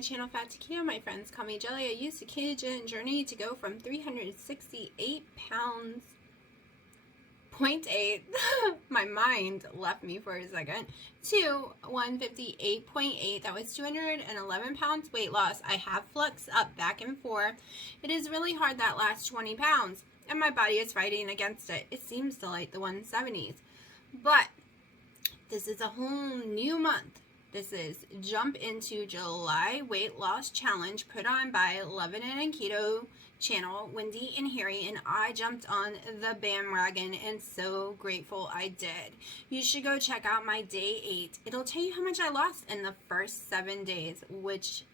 my channel Fat to Keto. My friends call me Jelly. I used a ketogenic journey to go from 368 pounds, 0.8, my mind left me for a second, to 158.8. That was 211 pounds weight loss. I have fluxed up back and forth. It is really hard that last 20 pounds, and my body is fighting against it. It seems to like the 170s. But this is a whole new month. This is Jump Into July Weight Loss Challenge put on by Olivia NC Keto channel, Wendy and Harry, and I jumped on the bandwagon and so grateful I did. You should go check out my day 8. It'll tell you how much I lost in the first 7 days, which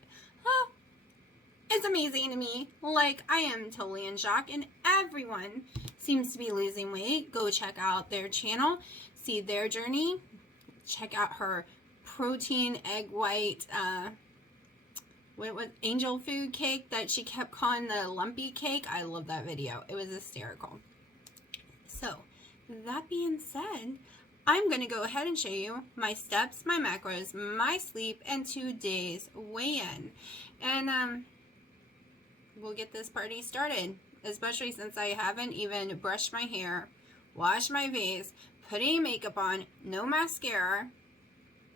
is amazing to me. Like, I am totally in shock, and everyone seems to be losing weight. Go check out their channel, see their journey, check out her protein egg white what was angel food cake that she kept calling the lumpy cake. I love that video. It was hysterical. So that being said, I'm going to go ahead and show you my steps, my macros, my sleep, and 2 days weigh-in. And we'll get this party started, especially since I haven't even brushed my hair, washed my face, put any makeup on, no mascara.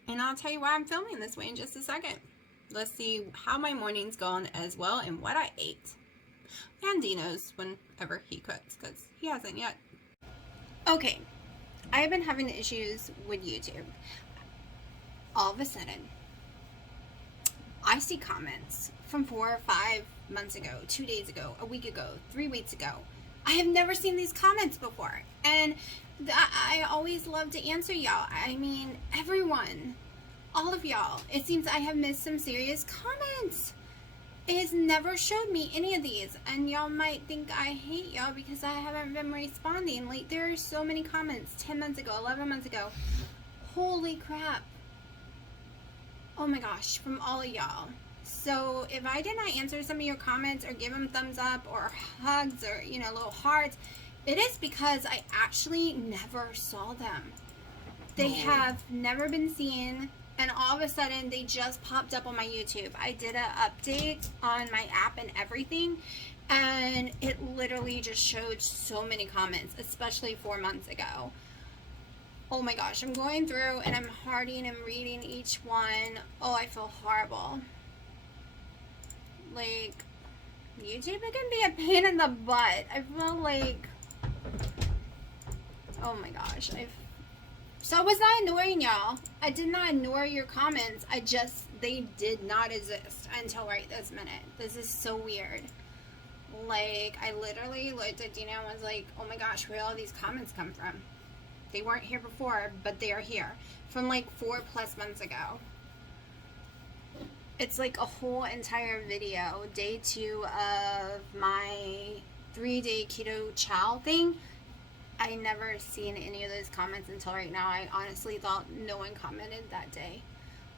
And I'll tell you why I'm filming this way in just a second. Let's see how my morning's gone as well and what I ate. And Dino's whenever he cooks, because he hasn't yet. Okay, I have been having issues with YouTube. All of a sudden, I see comments from 4 or 5 months ago, 2 days ago, a week ago, 3 weeks ago. I have never seen these comments before. And I always love to answer y'all. I mean, everyone, all of y'all. It seems I have missed some serious comments. It has never showed me any of these, and y'all might think I hate y'all because I haven't been responding. Like, there are so many comments 10 months ago, 11 months ago. Holy crap. Oh my gosh, from all of y'all. So if I did not answer some of your comments or give them thumbs up or hugs or, you know, little hearts, it is because I actually never saw them. They have never been seen, and all of a sudden they just popped up on my YouTube. I did an update on my app and everything, and it literally just showed so many comments, especially 4 months ago. Oh my gosh, I'm going through and I'm hearting and reading each one. Oh, I feel horrible. Like, YouTube, it can be a pain in the butt. I feel like, oh my gosh. So I was not ignoring y'all. I did not ignore your comments. They did not exist until right this minute. This is so weird. Like, I literally looked at Dina and was like, oh my gosh, where all these comments come from? They weren't here before, but they are here. From like 4+ months ago. It's like a whole entire video, day 2 of my 3-day keto chow thing. I never seen any of those comments until right now. I honestly thought no one commented that day.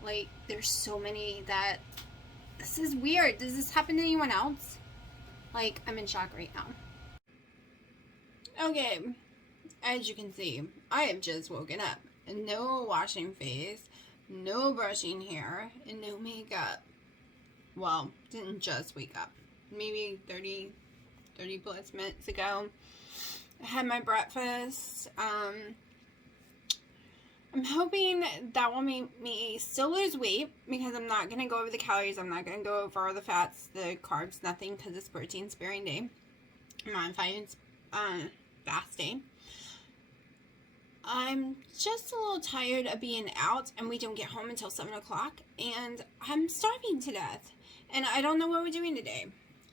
Like, there's so many that, this is weird. Does this happen to anyone else? Like, I'm in shock right now. Okay, as you can see, I have just woken up. No washing face, no brushing hair, and no makeup. Well, didn't just wake up. Maybe 30+ minutes ago. I had my breakfast. I'm hoping that will make me still lose weight, because I'm not going to go over the calories. I'm not going to go over the fats, the carbs, nothing, because it's protein sparing day. I'm on fasting. I'm just a little tired of being out, and we don't get home until 7 o'clock, and I'm starving to death, and I don't know what we're doing today.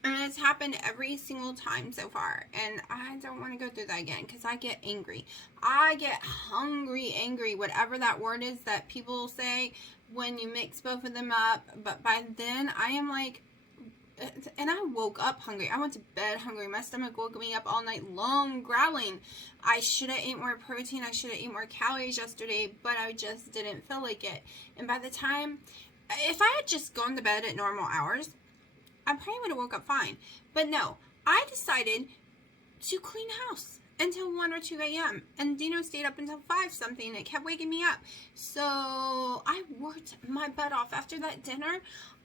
I mean, it's happened every single time so far, and I don't want to go through that again, because I get angry. I get hungry, angry, whatever that word is that people say when you mix both of them up, but by then, I am like, and I woke up hungry. I went to bed hungry. My stomach woke me up all night long, growling. I should have ate more protein. I should have ate more calories yesterday, but I just didn't feel like it. And by the time, if I had just gone to bed at normal hours, I probably would have woke up fine. But no, I decided to clean house until 1 or 2 a.m. And Dino stayed up until 5 something, and it kept waking me up. So I worked my butt off. After that dinner,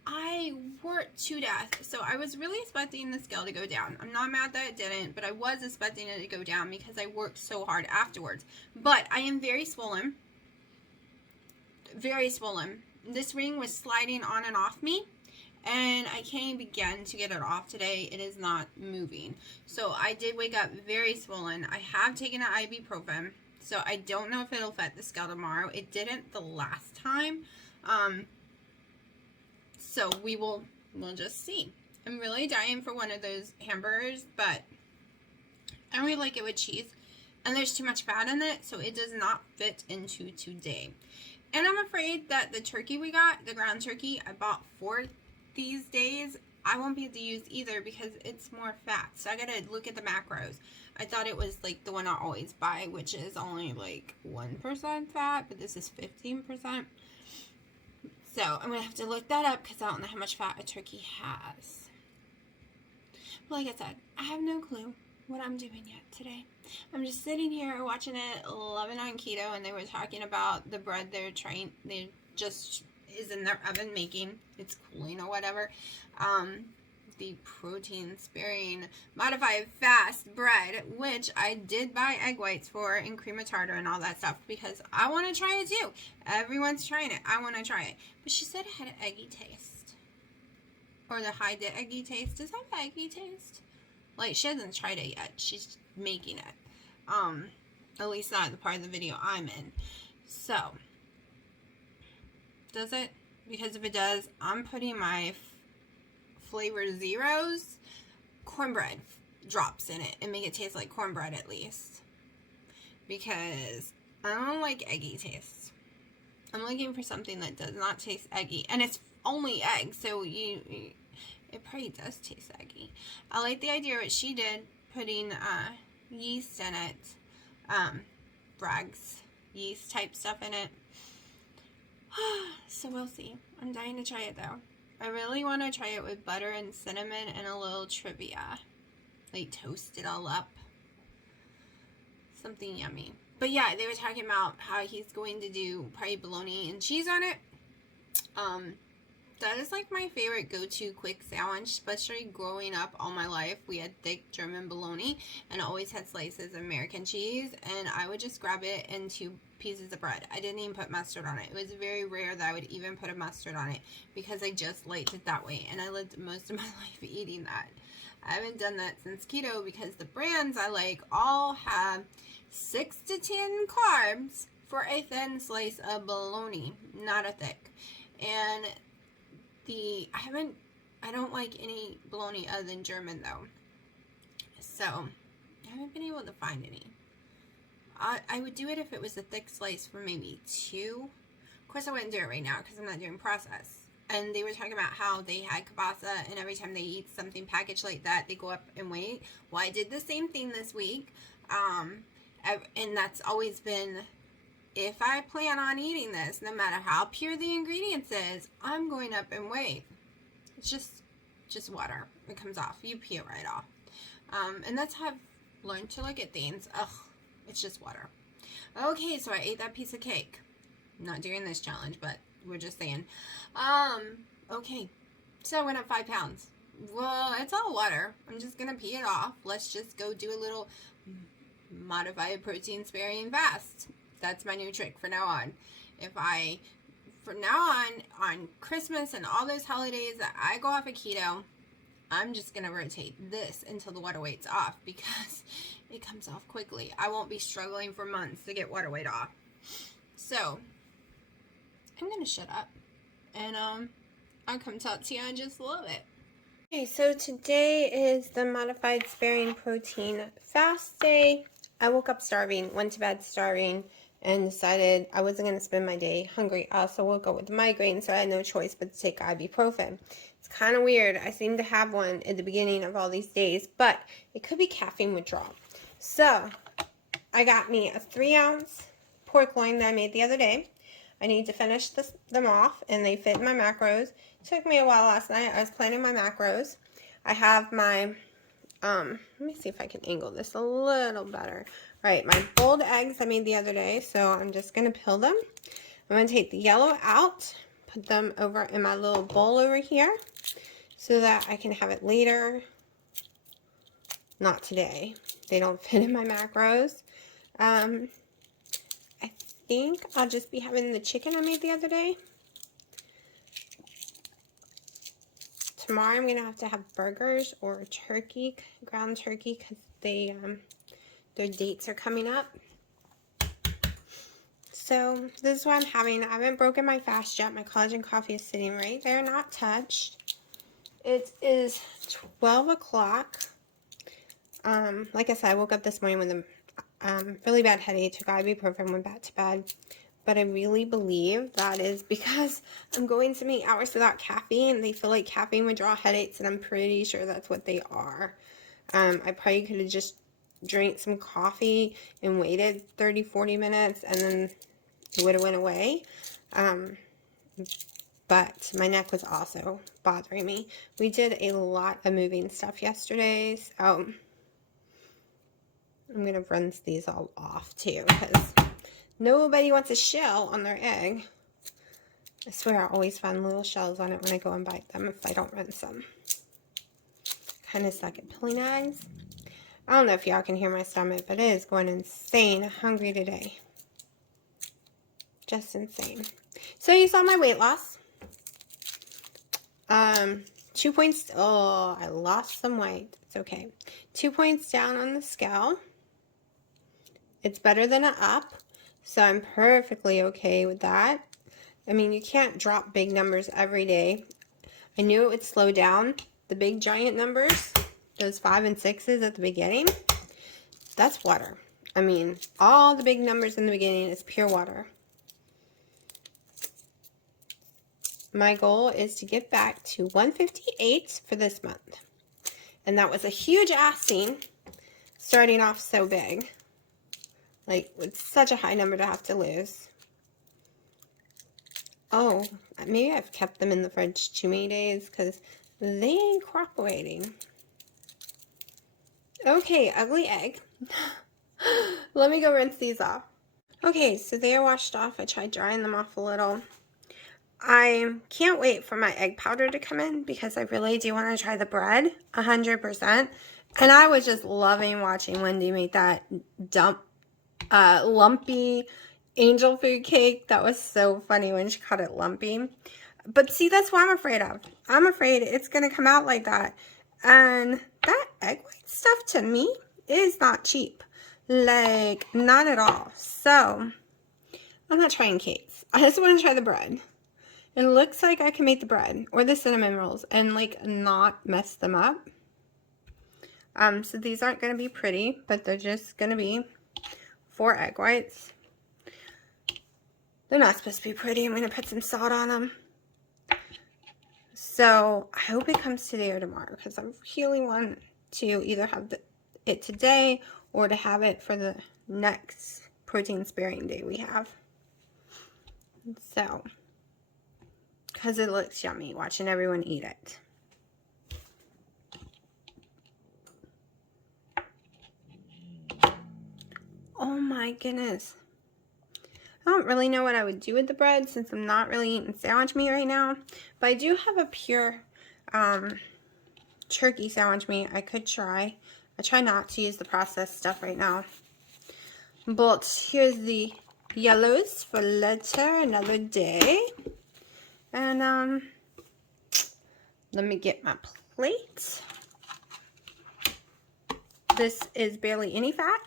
I worked to death. So I was really expecting the scale to go down. I'm not mad that it didn't, but I was expecting it to go down because I worked so hard afterwards. But I am very swollen. Very swollen. This ring was sliding on and off me, and I can't even begin to get it off today. It is not moving. So I did wake up very swollen. I have taken an ibuprofen, so I don't know if it'll affect the scale tomorrow. It didn't the last time. So we'll just see. I'm really dying for one of those hamburgers, but I really like it with cheese. And there's too much fat in it, so it does not fit into today. And I'm afraid that the turkey we got, the ground turkey I bought for these days, I won't be able to use either because it's more fat. So I gotta look at the macros. I thought it was like the one I always buy, which is only like 1% fat, but this is 15%. So I'm going to have to look that up because I don't know how much fat a turkey has. But like I said, I have no clue what I'm doing yet today. I'm just sitting here watching it, It On Keto, and they were talking about the bread they just is in their oven making. It's cooling or whatever. The protein sparing modified fast bread, which I did buy egg whites for and cream of tartar and all that stuff because I want to try it too. Everyone's trying it. I want to try it. But she said it had an eggy taste. Or the high eggy taste. Does it have an eggy taste? Like, she hasn't tried it yet. She's making it. At least not the part of the video I'm in. So, does it? Because if it does, I'm putting my flavor zeros cornbread drops in it and make it taste like cornbread at least, because I don't like eggy taste. I'm looking for something that does not taste eggy, and it's only egg, so it probably does taste eggy. I like the idea what she did, putting yeast in it, Bragg's yeast type stuff in it. So we'll see. I'm dying to try it though. I really want to try it with butter and cinnamon and a little trivia. Like, toast it all up. Something yummy. But yeah, they were talking about how he's going to do probably bologna and cheese on it. That is like my favorite go-to quick sandwich, especially growing up all my life. We had thick German bologna and always had slices of American cheese, and I would just grab it in 2 pieces of bread. I didn't even put mustard on it. It was very rare that I would even put a mustard on it because I just liked it that way, and I lived most of my life eating that. I haven't done that since keto because the brands I like all have 6 to 10 carbs for a thin slice of bologna, not a thick. And I don't like any bologna other than German though. So, I haven't been able to find any. I would do it if it was a thick slice for maybe 2. Of course, I wouldn't do it right now because I'm not doing processed. And they were talking about how they had kielbasa, and every time they eat something packaged like that, they go up in weight. Well, I did the same thing this week. And that's always been, if I plan on eating this, no matter how pure the ingredients is, I'm going up in weight. It's just water. It comes off. You pee it right off. And that's how I've learned to look at things. Ugh, it's just water. Okay, so I ate that piece of cake. I'm not doing this challenge, but we're just saying. Okay, so I went up 5 pounds. Well, it's all water. I'm just going to pee it off. Let's just go do a little modified protein sparing fast. That's my new trick for now on. From now on Christmas and all those holidays that I go off of keto, I'm just going to rotate this until the water weight's off because it comes off quickly. I won't be struggling for months to get water weight off. So, I'm going to shut up and I'll come talk to you in just a little bit. Okay, so today is the modified sparing protein fast day. I woke up starving, went to bed starving, and decided I wasn't going to spend my day hungry. I also woke up with migraine, so I had no choice but to take ibuprofen. It's kind of weird. I seem to have one at the beginning of all these days, but it could be caffeine withdrawal. So, I got me a 3-ounce pork loin that I made the other day. I need to finish them off, and they fit in my macros. It took me a while last night. I was planning my macros. I have my, let me see if I can angle this a little better. All right, my boiled eggs I made the other day, so I'm just going to peel them. I'm going to take the yellow out, put them over in my little bowl over here so that I can have it later. Not today. They don't fit in my macros. I think I'll just be having the chicken I made the other day. Tomorrow I'm going to have burgers or turkey, ground turkey, because their dates are coming up. So this is what I'm having. I haven't broken my fast yet. My collagen coffee is sitting right there, not touched. It is 12 o'clock. Like I said, I woke up this morning with a really bad headache, took ibuprofen, went back to bed. But I really believe that is because I'm going so many hours without caffeine. They feel like caffeine would draw headaches, and I'm pretty sure that's what they are. I probably could have just drank some coffee and waited 30, 40 minutes, and then it would have went away. But my neck was also bothering me. We did a lot of moving stuff yesterday, so I'm going to rinse these all off too, because nobody wants a shell on their egg. I swear I always find little shells on it when I go and bite them if I don't rinse them. Kind of suck at pulling eggs. I don't know if y'all can hear my stomach, but it is going insane hungry today. Just insane. So you saw my weight loss. 2 points. Oh, I lost some weight. It's okay. 2 points down on the scale. It's better than an up. So I'm perfectly okay with that. I mean, you can't drop big numbers every day. I knew it would slow down. The big giant numbers, those 5 and 6s at the beginning, that's water. I mean, all the big numbers in the beginning is pure water. My goal is to get back to 158 for this month. And that was a huge asking, starting off so big. Like, it's such a high number to have to lose. Oh, maybe I've kept them in the fridge too many days because they ain't cooperating. Okay, ugly egg. Let me go rinse these off. Okay, so they are washed off. I tried drying them off a little. I can't wait for my egg powder to come in because I really do want to try the bread 100%. And I was just loving watching Wendy make that lumpy angel food cake. That was so funny when she called it lumpy. But see, that's what I'm afraid of. I'm afraid it's going to come out like that. And that egg white stuff to me is not cheap. Like, not at all. So, I'm not trying cakes. I just want to try the bread. It looks like I can make the bread or the cinnamon rolls and like not mess them up. So these aren't going to be pretty, but they're just going to be 4 egg whites. They're not supposed to be pretty. I'm going to put some salt on them. So I hope it comes today or tomorrow because I really want to either have it today or to have it for the next protein sparing day we have. So, because it looks yummy watching everyone eat it. Oh my goodness. I don't really know what I would do with the bread since I'm not really eating sandwich meat right now. But I do have a pure turkey sandwich meat I could try. I try not to use the processed stuff right now. But here's the yellows for later, another day. And let me get my plate. This is barely any fat.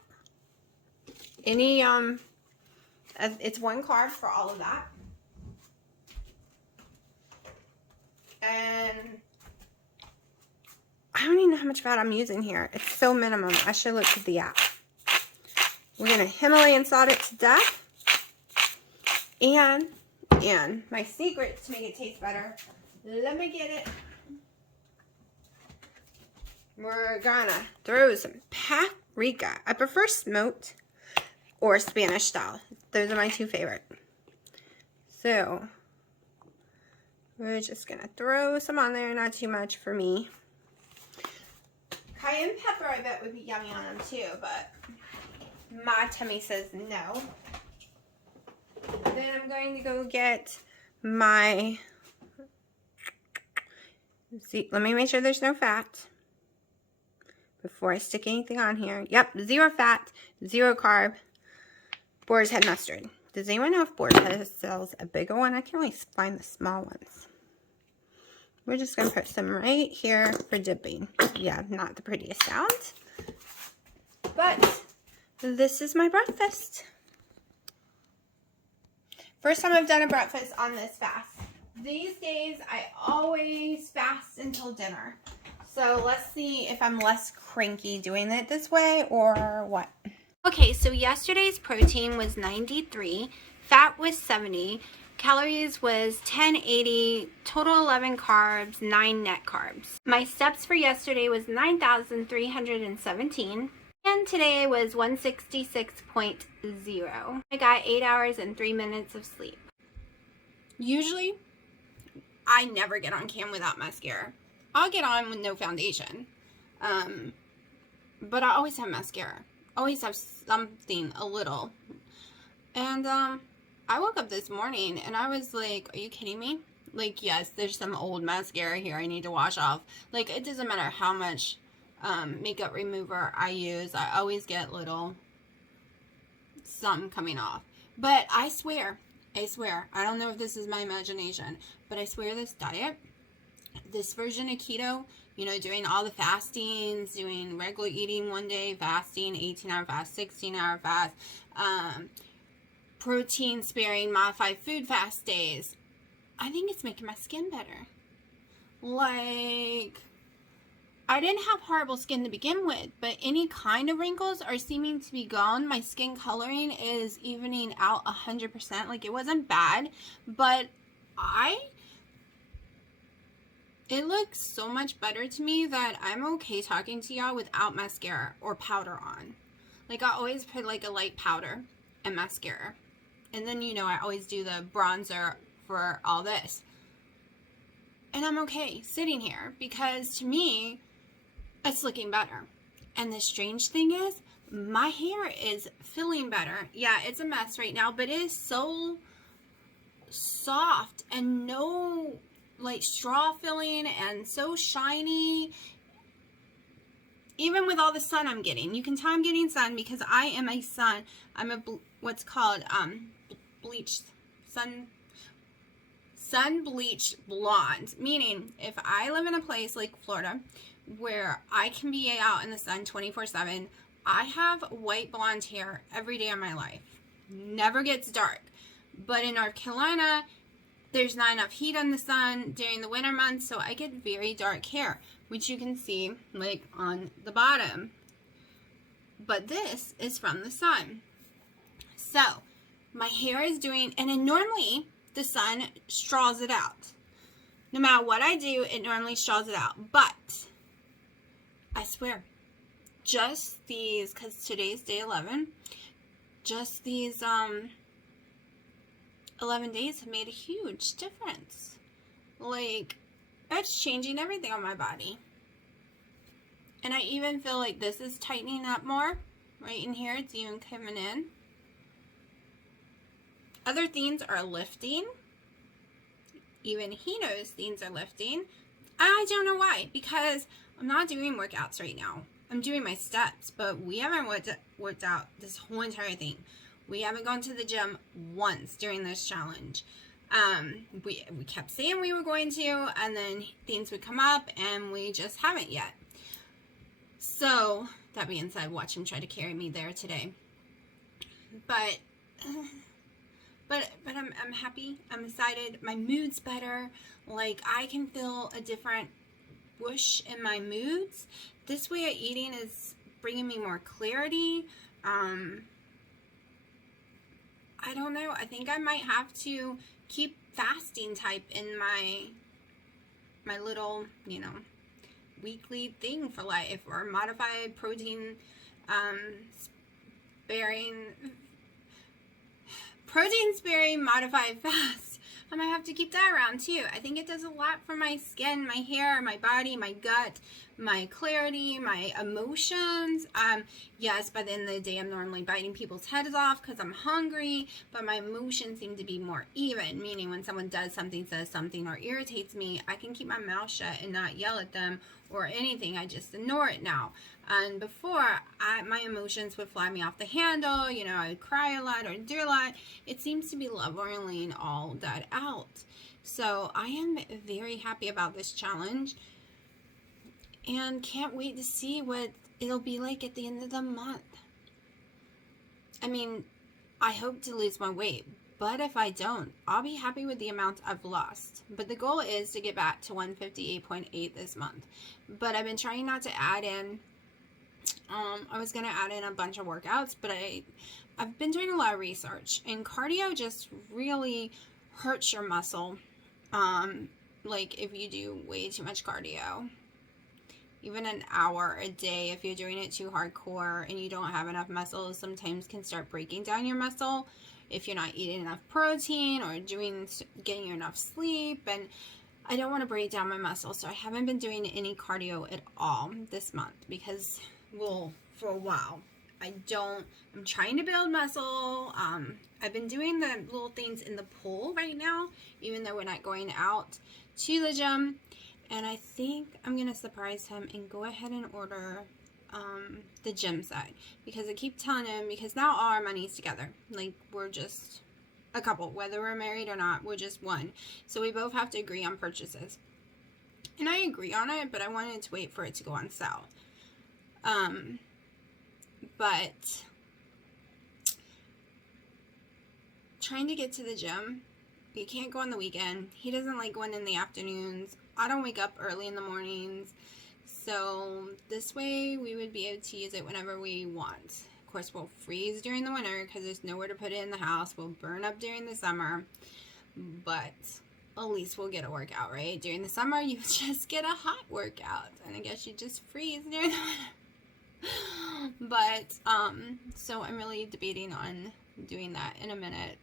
It's 1 carb for all of that. And I don't even know how much fat I'm using here. It's so minimum. I should look at the app. We're going to Himalayan salt it to death. And my secret to make it taste better, let me get it. We're going to throw some paprika. I prefer smoked or Spanish style. Those are my 2 favorite. So, we're just going to throw some on there. Not too much for me. Cayenne pepper, I bet, would be yummy on them too, but my tummy says no. Then I'm going to go get my, see, let me make sure there's no fat before I stick anything on here. Yep, 0 fat, 0 carb, Boar's Head mustard. Does anyone know if Boar's Head sells a bigger one? I can only find the small ones. We're just going to put some right here for dipping. Yeah, not the prettiest sound. But this is my breakfast. First time I've done a breakfast on this fast. These days, I always fast until dinner. So let's see if I'm less cranky doing it this way or what. Okay, so yesterday's protein was 93, fat was 70, calories was 1080, total 11 carbs, 9 net carbs. My steps for yesterday was 9,317. And today was 166.0. I got 8 hours and 3 minutes of sleep. Usually, I never get on cam without mascara. I'll get on with no foundation. But I always have mascara. Always have something, a little. And I woke up this morning and I was like, are you kidding me? Like, yes, there's some old mascara here I need to wash off. Like, it doesn't matter how much makeup remover I use, I always get little something coming off. But I swear, I don't know if this is my imagination, but I swear this diet, this version of keto, you know, doing all the fastings, doing regular eating one day, fasting, 18-hour fast, 16-hour fast, protein sparing, modified food fast days, I think it's making my skin better. Like, I didn't have horrible skin to begin with, but any kind of wrinkles are seeming to be gone. My skin coloring is evening out 100%. Like, it wasn't bad, but it looks so much better to me that I'm okay talking to y'all without mascara or powder on. Like, I always put like a light powder and mascara. And then, you know, I always do the bronzer for all this. And I'm okay sitting here because to me, it's looking better. And the strange thing is, my hair is feeling better. Yeah, it's a mess right now, but it is so soft and no like straw filling and so shiny. Even with all the sun I'm getting. You can tell I'm getting sun because I am a sun. I'm a what's called bleached sun bleached blonde. Meaning, if I live in a place like Florida where I can be out in the sun 24/7, I have white blonde hair every day of my life. Never gets dark. But in North Carolina, there's not enough heat on the sun during the winter months, so I get very dark hair, which you can see like on the bottom. But this is from the sun. So my hair is doing, and then normally the sun straws it out. No matter what I do, it normally straws it out. But I swear, just these, because today's day 11, just these 11 days have made a huge difference. Like, it's changing everything on my body. And I even feel like this is tightening up more. Right in here, it's even coming in. Other things are lifting. Even he knows things are lifting. I don't know why, because I'm not doing workouts right now. I'm doing my steps, but we haven't worked out this whole entire thing. We haven't gone to the gym once during this challenge. We kept saying we were going to, and then things would come up, and we just haven't yet. So, that being said, watch him try to carry me there today. But I'm happy. I'm excited. My mood's better. Like, I can feel a different whoosh in my moods. This way of eating is bringing me more clarity. I don't know. I think I might have to keep fasting type in my little, you know, weekly thing for life, or modified protein sparing modified fast I might have to keep that around too. I think it does a lot for my skin, my hair, my body, my gut, my clarity, my emotions. Yes, by the end of the day, I'm normally biting people's heads off because I'm hungry, but my emotions seem to be more even, meaning when someone does something, says something, or irritates me, I can keep my mouth shut and not yell at them or anything. I just ignore it now. And before, my emotions would fly me off the handle. You know, I would cry a lot or do a lot. It seems to be leveling all that out. So I am very happy about this challenge and can't wait to see what it'll be like at the end of the month. I mean, I hope to lose my weight, but if I don't, I'll be happy with the amount I've lost. But the goal is to get back to 158.8 this month. But I've been trying not to add in, I was going to add in a bunch of workouts, but I've been doing a lot of research, and cardio just really hurts your muscle. Like if you do way too much cardio. Even an hour a day, if you're doing it too hardcore and you don't have enough muscles, sometimes can start breaking down your muscle if you're not eating enough protein or getting enough sleep. And I don't want to break down my muscles, so I haven't been doing any cardio at all this month because, well, for a while. I'm trying to build muscle. I've been doing the little things in the pool right now, even though we're not going out to the gym. And I think I'm going to surprise him and go ahead and order the gym set. Because I keep telling him, because now all our money's together. Like, we're just a couple. Whether we're married or not, we're just one. So we both have to agree on purchases. And I agree on it, but I wanted to wait for it to go on sale. But trying to get to the gym, you can't go on the weekend. He doesn't like going in the afternoons. I don't wake up early in the mornings. So this way we would be able to use it whenever we want. Of course, we'll freeze during the winter because there's nowhere to put it in the house. We'll burn up during the summer. But at least we'll get a workout, right? During the summer, you just get a hot workout. And I guess you just freeze during the winter. But, so I'm really debating on doing that in a minute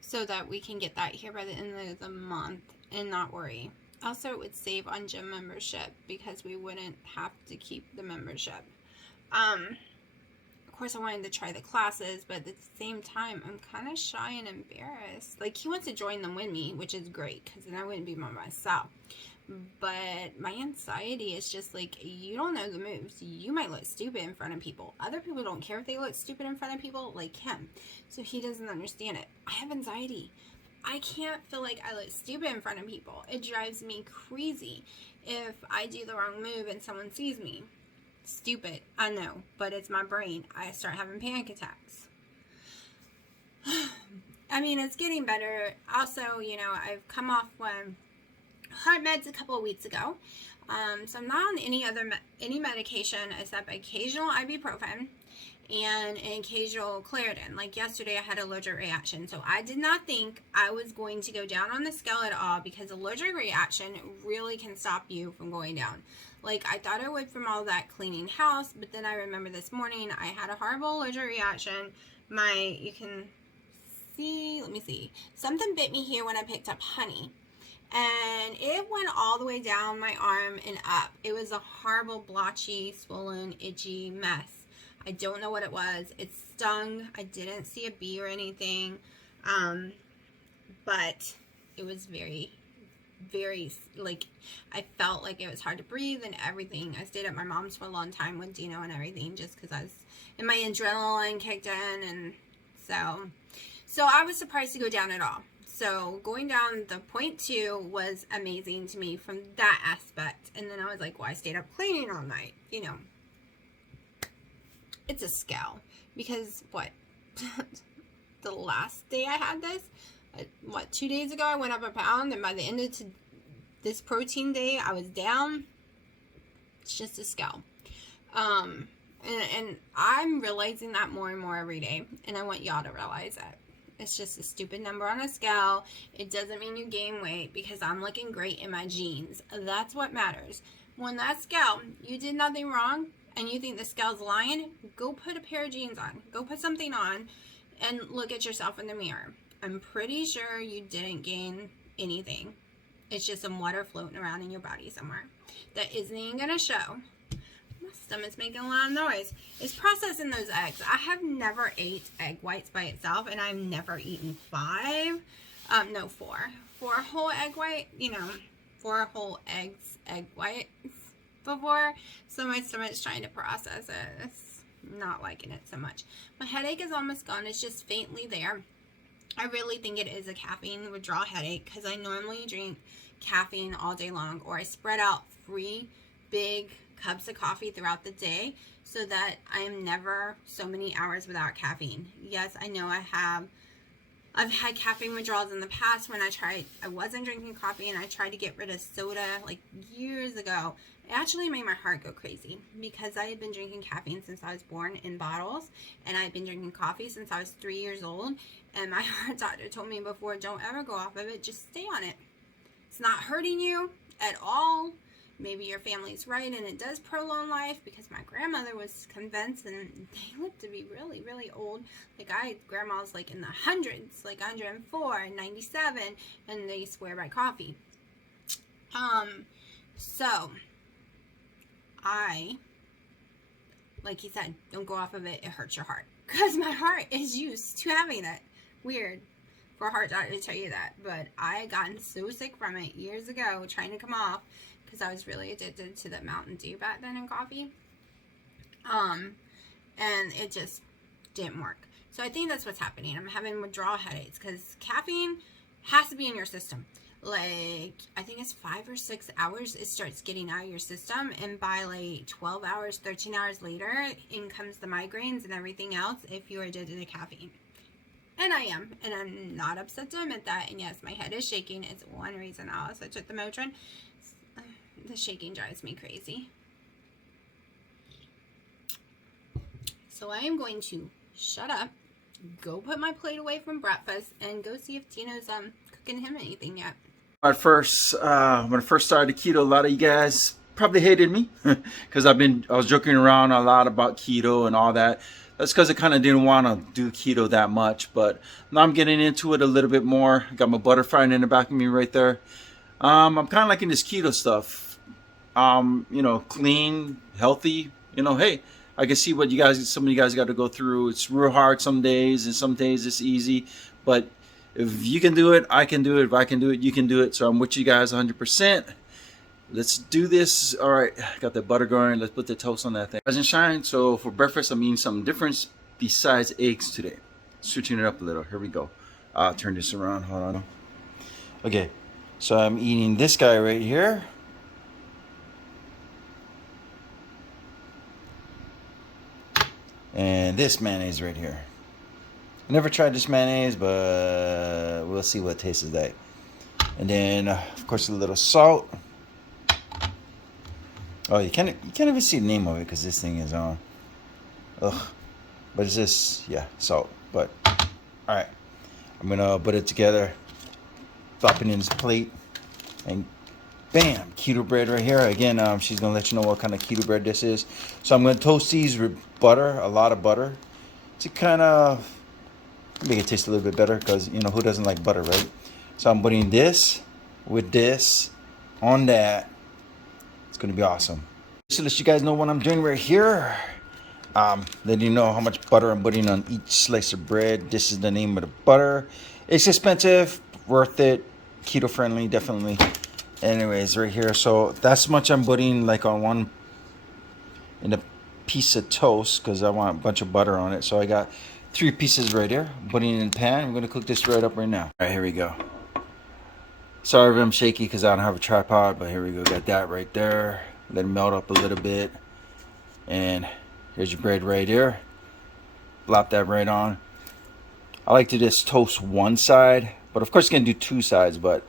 so that we can get that here by the end of the month and not worry. Also, it would save on gym membership because we wouldn't have to keep the membership. Of course, I wanted to try the classes, but at the same time, I'm kind of shy and embarrassed. Like, he wants to join them with me, which is great because then I wouldn't be by myself. But my anxiety is just like, you don't know the moves. You might look stupid in front of people. Other people don't care if they look stupid in front of people, like him. So he doesn't understand it. I have anxiety. I can't feel like I look stupid in front of people. It drives me crazy if I do the wrong move and someone sees me. Stupid, I know, but it's my brain. I start having panic attacks. I mean, it's getting better. Also, you know, I've come off heart meds a couple of weeks ago. So I'm not on any medication except occasional ibuprofen and an occasional Claritin. Like yesterday, I had an allergic reaction. So I did not think I was going to go down on the scale at all because allergic reaction really can stop you from going down. Like, I thought I would from all that cleaning house, but then I remember this morning I had a horrible allergic reaction. You can see, let me see. Something bit me here when I picked up honey. And it went all the way down my arm and up. It was a horrible, blotchy, swollen, itchy mess. I don't know what it was. It stung. I didn't see a bee or anything. But it was very, like, I felt like it was hard to breathe and everything. I stayed at my mom's for a long time with Dino and everything just because I was, and my adrenaline kicked in. And so I was surprised to go down at all. So going down the 0.2 was amazing to me from that aspect. And then I was like, well, I stayed up cleaning all night. You know, it's a scale. Because what? The last day I had this, 2 days ago, I went up a pound. And by the end of this protein day, I was down. It's just a scale. And I'm realizing that more and more every day. And I want y'all to realize that. It's just a stupid number on a scale. It doesn't mean you gain weight because I'm looking great in my jeans. That's what matters. When that scale, you did nothing wrong and you think the scale's lying, go put a pair of jeans on. Go put something on and look at yourself in the mirror. I'm pretty sure you didn't gain anything. It's just some water floating around in your body somewhere that isn't even gonna show. My stomach's making a lot of noise. It's processing those eggs. I have never ate egg whites by itself, and I've never eaten 4 whole egg white, 4 whole egg whites before. So my stomach's trying to process it. It's not liking it so much. My headache is almost gone. It's just faintly there. I really think it is a caffeine withdrawal headache because I normally drink caffeine all day long, or I spread out 3 big cups of coffee throughout the day so that I am never so many hours without caffeine. Yes, I know I've had caffeine withdrawals in the past when I wasn't drinking coffee and I tried to get rid of soda like years ago. It actually made my heart go crazy because I had been drinking caffeine since I was born in bottles, and I had been drinking coffee since I was 3 years old, and my heart doctor told me before, don't ever go off of it, just stay on it. It's not hurting you at all. Maybe your family's right and it does prolong life, because my grandmother was convinced, and they lived to be really, really old. Like grandma's like in the hundreds, like 104 and 97, and they swear by coffee. So like he said, don't go off of it. It hurts your heart, because my heart is used to having it. Weird for a heart doctor to tell you that, but I had gotten so sick from it years ago trying to come off, because I was really addicted to the Mountain Dew back then in coffee. And it just didn't work. So I think that's what's happening. I'm having withdrawal headaches because caffeine has to be in your system. Like, I think it's 5 or 6 hours it starts getting out of your system, and by like 12 hours, 13 hours later, in comes the migraines and everything else if you are addicted to caffeine. And I am, and I'm not upset to admit that. And yes, my head is shaking. It's one reason I also took the Motrin. The shaking drives me crazy. So I am going to shut up, go put my plate away from breakfast, and go see if Tino's cooking him anything yet. When I first started keto, a lot of you guys probably hated me because I was joking around a lot about keto and all that. That's because I kind of didn't want to do keto that much, but now I'm getting into it a little bit more. I got my butter frying in the back of me right there. I'm kind of liking this keto stuff. Clean, healthy. Hey, I can see what some of you guys got to go through. It's real hard some days, and some days it's easy. But if you can do it, I can do it. If I can do it, you can do it. So I'm with you guys 100%. Let's do this. All right, got the butter going. Let's put the toast on that thing. Rise and shine. So for breakfast, I'm eating something different besides eggs today. Switching it up a little. Here we go. I'll turn this around. Hold on. Okay, so I'm eating this guy right here. And this mayonnaise right here. I never tried this mayonnaise, but we'll see what it tastes like. And then, of course, a little salt. Oh, you can't even see the name of it because this thing is on. Ugh. But it's just, yeah, salt. But, all right. I'm going to put it together. Drop it in this plate. And bam, keto bread right here. Again, she's going to let you know what kind of keto bread this is. So I'm going to toast these with butter, a lot of butter, to kind of make it taste a little bit better, because, who doesn't like butter, right? So I'm putting this with this on that. It's going to be awesome. Just to let you guys know what I'm doing right here. Letting you know how much butter I'm putting on each slice of bread. This is the name of the butter. It's expensive, worth it, keto friendly, definitely. Anyways, right here, so that's much I'm putting like on one in a piece of toast, because I want a bunch of butter on it. So I got 3 pieces right here. I'm putting it in the pan. I'm going to cook this right up right now. All right, here we go. Sorry if I'm shaky because I don't have a tripod, but here we go. Got that right there. Let it melt up a little bit. And here's your bread right here. Plop that right on. I like to just toast one side, but of course you can do 2 sides, but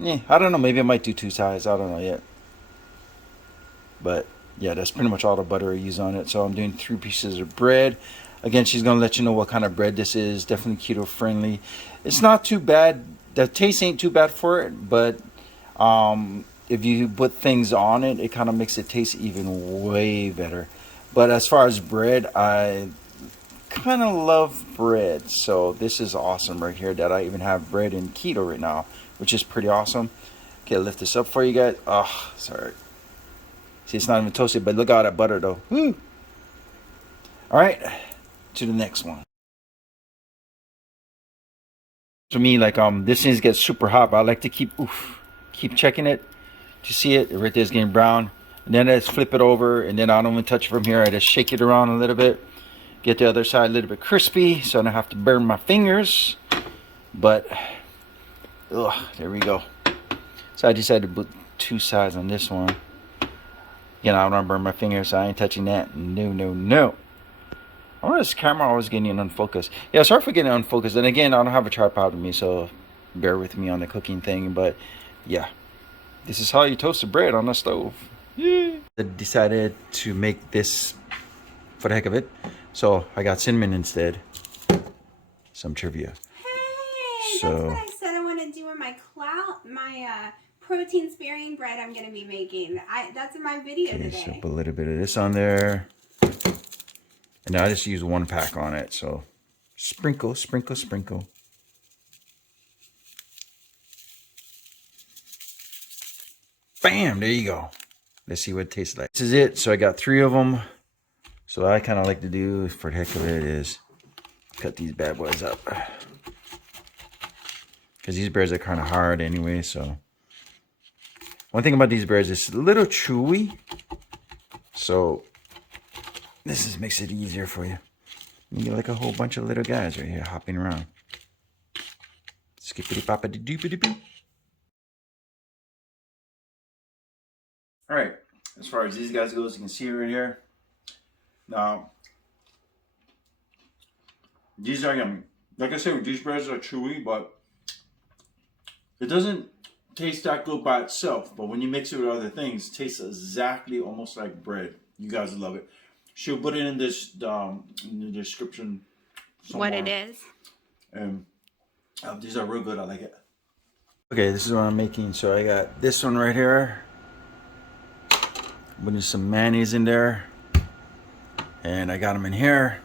yeah, I don't know. Maybe I might do 2 sides. I don't know yet. But yeah, that's pretty much all the butter I use on it. So I'm doing 3 pieces of bread. Again, she's going to let you know what kind of bread this is. Definitely keto friendly. It's not too bad. The taste ain't too bad for it. But if you put things on it, it kind of makes it taste even way better. But as far as bread, I kind of love bread. So this is awesome right here that I even have bread in keto right now, which is pretty awesome. Okay, lift this up for you guys. Oh, sorry. See, it's not even toasted, but look at all that butter though. Woo! All right, to the next one. For me, like this thing gets super hot, but I like to keep checking it to see it. Right there's getting brown, and then I just flip it over, and then I don't even touch it from here. I just shake it around a little bit, get the other side a little bit crispy, so I don't have to burn my fingers. But there we go. So I decided to put 2 sides on this one. You know, I don't want to burn my fingers, so I ain't touching that. No. I wonder this camera always getting unfocused. Yeah, sorry for getting unfocused. And again, I don't have a tripod with me, so bear with me on the cooking thing. But yeah, this is how you toast the bread on the stove. Yeah. I decided to make this for the heck of it. So I got cinnamon instead. Some trivia. Hey, that's what I said I want to do in my protein sparing bread I'm going to be making. That's in my video today. So put a little bit of this on there. And I just use 1 pack on it, so sprinkle. Bam, there you go. Let's see what it tastes like. This is it. So I got 3 of them. So what I kind of like to do for the heck of it is cut these bad boys up. Because these breads are kind of hard anyway, so. One thing about these breads is it's a little chewy. So this just makes it easier for you. You get like a whole bunch of little guys right here hopping around. Skippity poppity doopity boo. Alright, as far as these guys goes, you can see right here. Now, these are yummy. Like I said, these breads are chewy, but it doesn't taste that good by itself. But when you mix it with other things, it tastes exactly almost like bread. You guys love it. She'll put it in this in the description somewhere. What it is. And these are real good. I like it. Okay, this is what I'm making. So I got this one right here. Putting some mayonnaise in there. And I got them in here.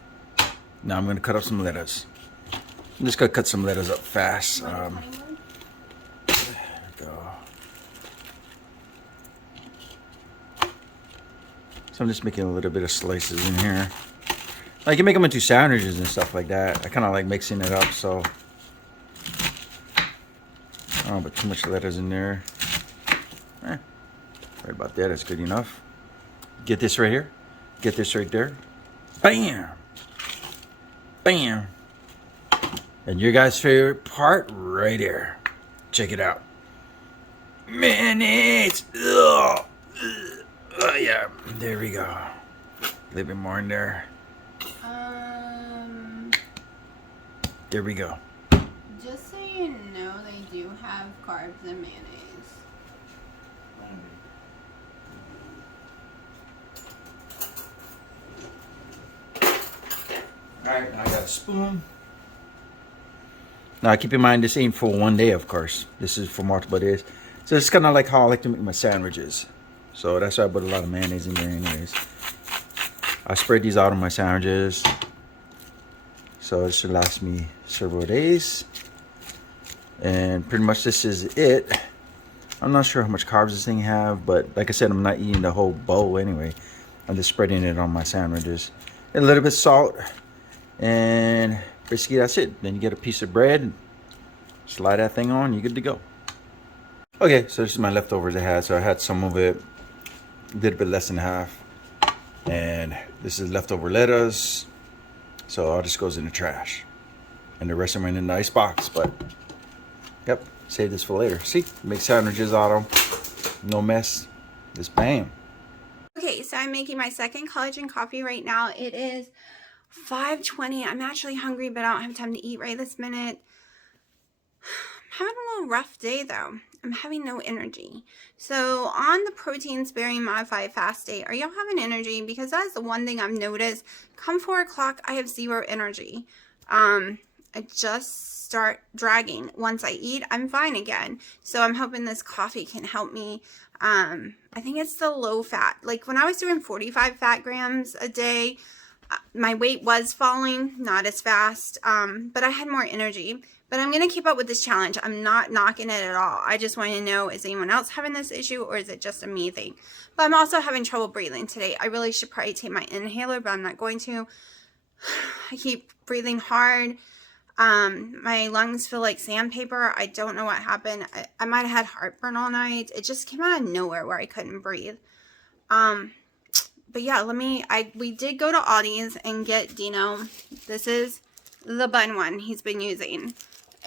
Now I'm going to cut up some lettuce. I'm just going to cut some lettuce up fast. There we go. So I'm just making a little bit of slices in here. I can make them into sandwiches and stuff like that. I kind of like mixing it up, so. Oh, but too much lettuce in there. Right about that, that's good enough. Get this right here. Get this right there. Bam! Bam! And your guys' favorite part right there. Check it out. Mayonnaise! Ugh. Oh yeah, there we go. A little bit more in there. There we go. Just so you know, they do have carbs and mayonnaise. Alright, now I got a spoon. Now keep in mind, this ain't for 1 day, of course. This is for multiple days. So it's kind of like how I like to make my sandwiches. So that's why I put a lot of mayonnaise in there anyways. I spread these out on my sandwiches. So it should last me several days. And pretty much this is it. I'm not sure how much carbs this thing have, but like I said, I'm not eating the whole bowl anyway. I'm just spreading it on my sandwiches. And a little bit of salt. And basically that's it. Then you get a piece of bread. Slide that thing on, you're good to go. Okay, so this is my leftovers I had. So I had some of it. A little bit less than half. And this is leftover lettuce. So all this goes in the trash. And the rest of them in a nice box. But, yep, save this for later. See, make sandwiches out of them. No mess. Just bam. Okay, so I'm making my second collagen coffee right now. It is 5:20. I'm actually hungry, but I don't have time to eat right this minute. I'm having a little rough day though. I'm having no energy. So on the protein sparing modified fast day, are y'all having energy? Because that's the one thing I've noticed. Come 4 o'clock, I have zero energy. I just start dragging. Once I eat, I'm fine again. So I'm hoping this coffee can help me. I think it's the low fat. Like when I was doing 45 fat grams a day, My weight was falling, not as fast, but I had more energy. But I'm going to keep up with this challenge. I'm not knocking it at all. I just want to know, is anyone else having this issue, or is it just a me thing? But I'm also having trouble breathing today. I really should probably take my inhaler, but I'm not going to. I keep breathing hard. My lungs feel like sandpaper. I don't know what happened. I might have had heartburn all night. It just came out of nowhere where I couldn't breathe. But yeah, we did go to Aldi's and get Dino. This is the bun one he's been using.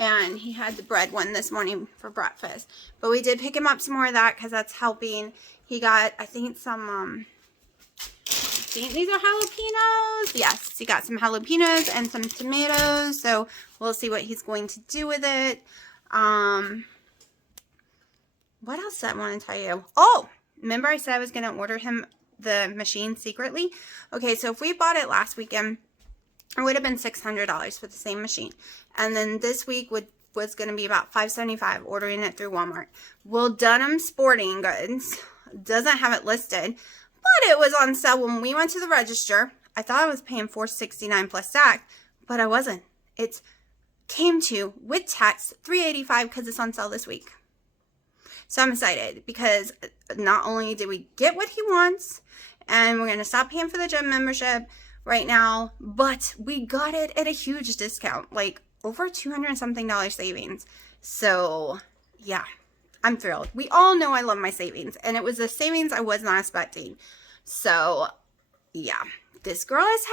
And he had the bread one this morning for breakfast. But we did pick him up some more of that because that's helping. He got, I think, some, these are jalapenos. Yes, he got some jalapenos and some tomatoes. So we'll see what he's going to do with it. What else did I want to tell you? Oh, remember I said I was going to order him the machine secretly? Okay, so if we bought it last weekend, it would have been $600 for the same machine. And then this week was going to be about $575 ordering it through Walmart. Well, Dunham Sporting Goods doesn't have it listed, but it was on sale when we went to the register. I thought I was paying $469 plus tax, but I wasn't. It came to, with tax, $385 because it's on sale this week. So I'm excited because not only did we get what he wants, and we're going to stop paying for the gym membership right now, but we got it at a huge discount, like over $200 something savings. So yeah, I'm thrilled. We all know I love my savings, and it was a savings I was not expecting. So yeah, this girl is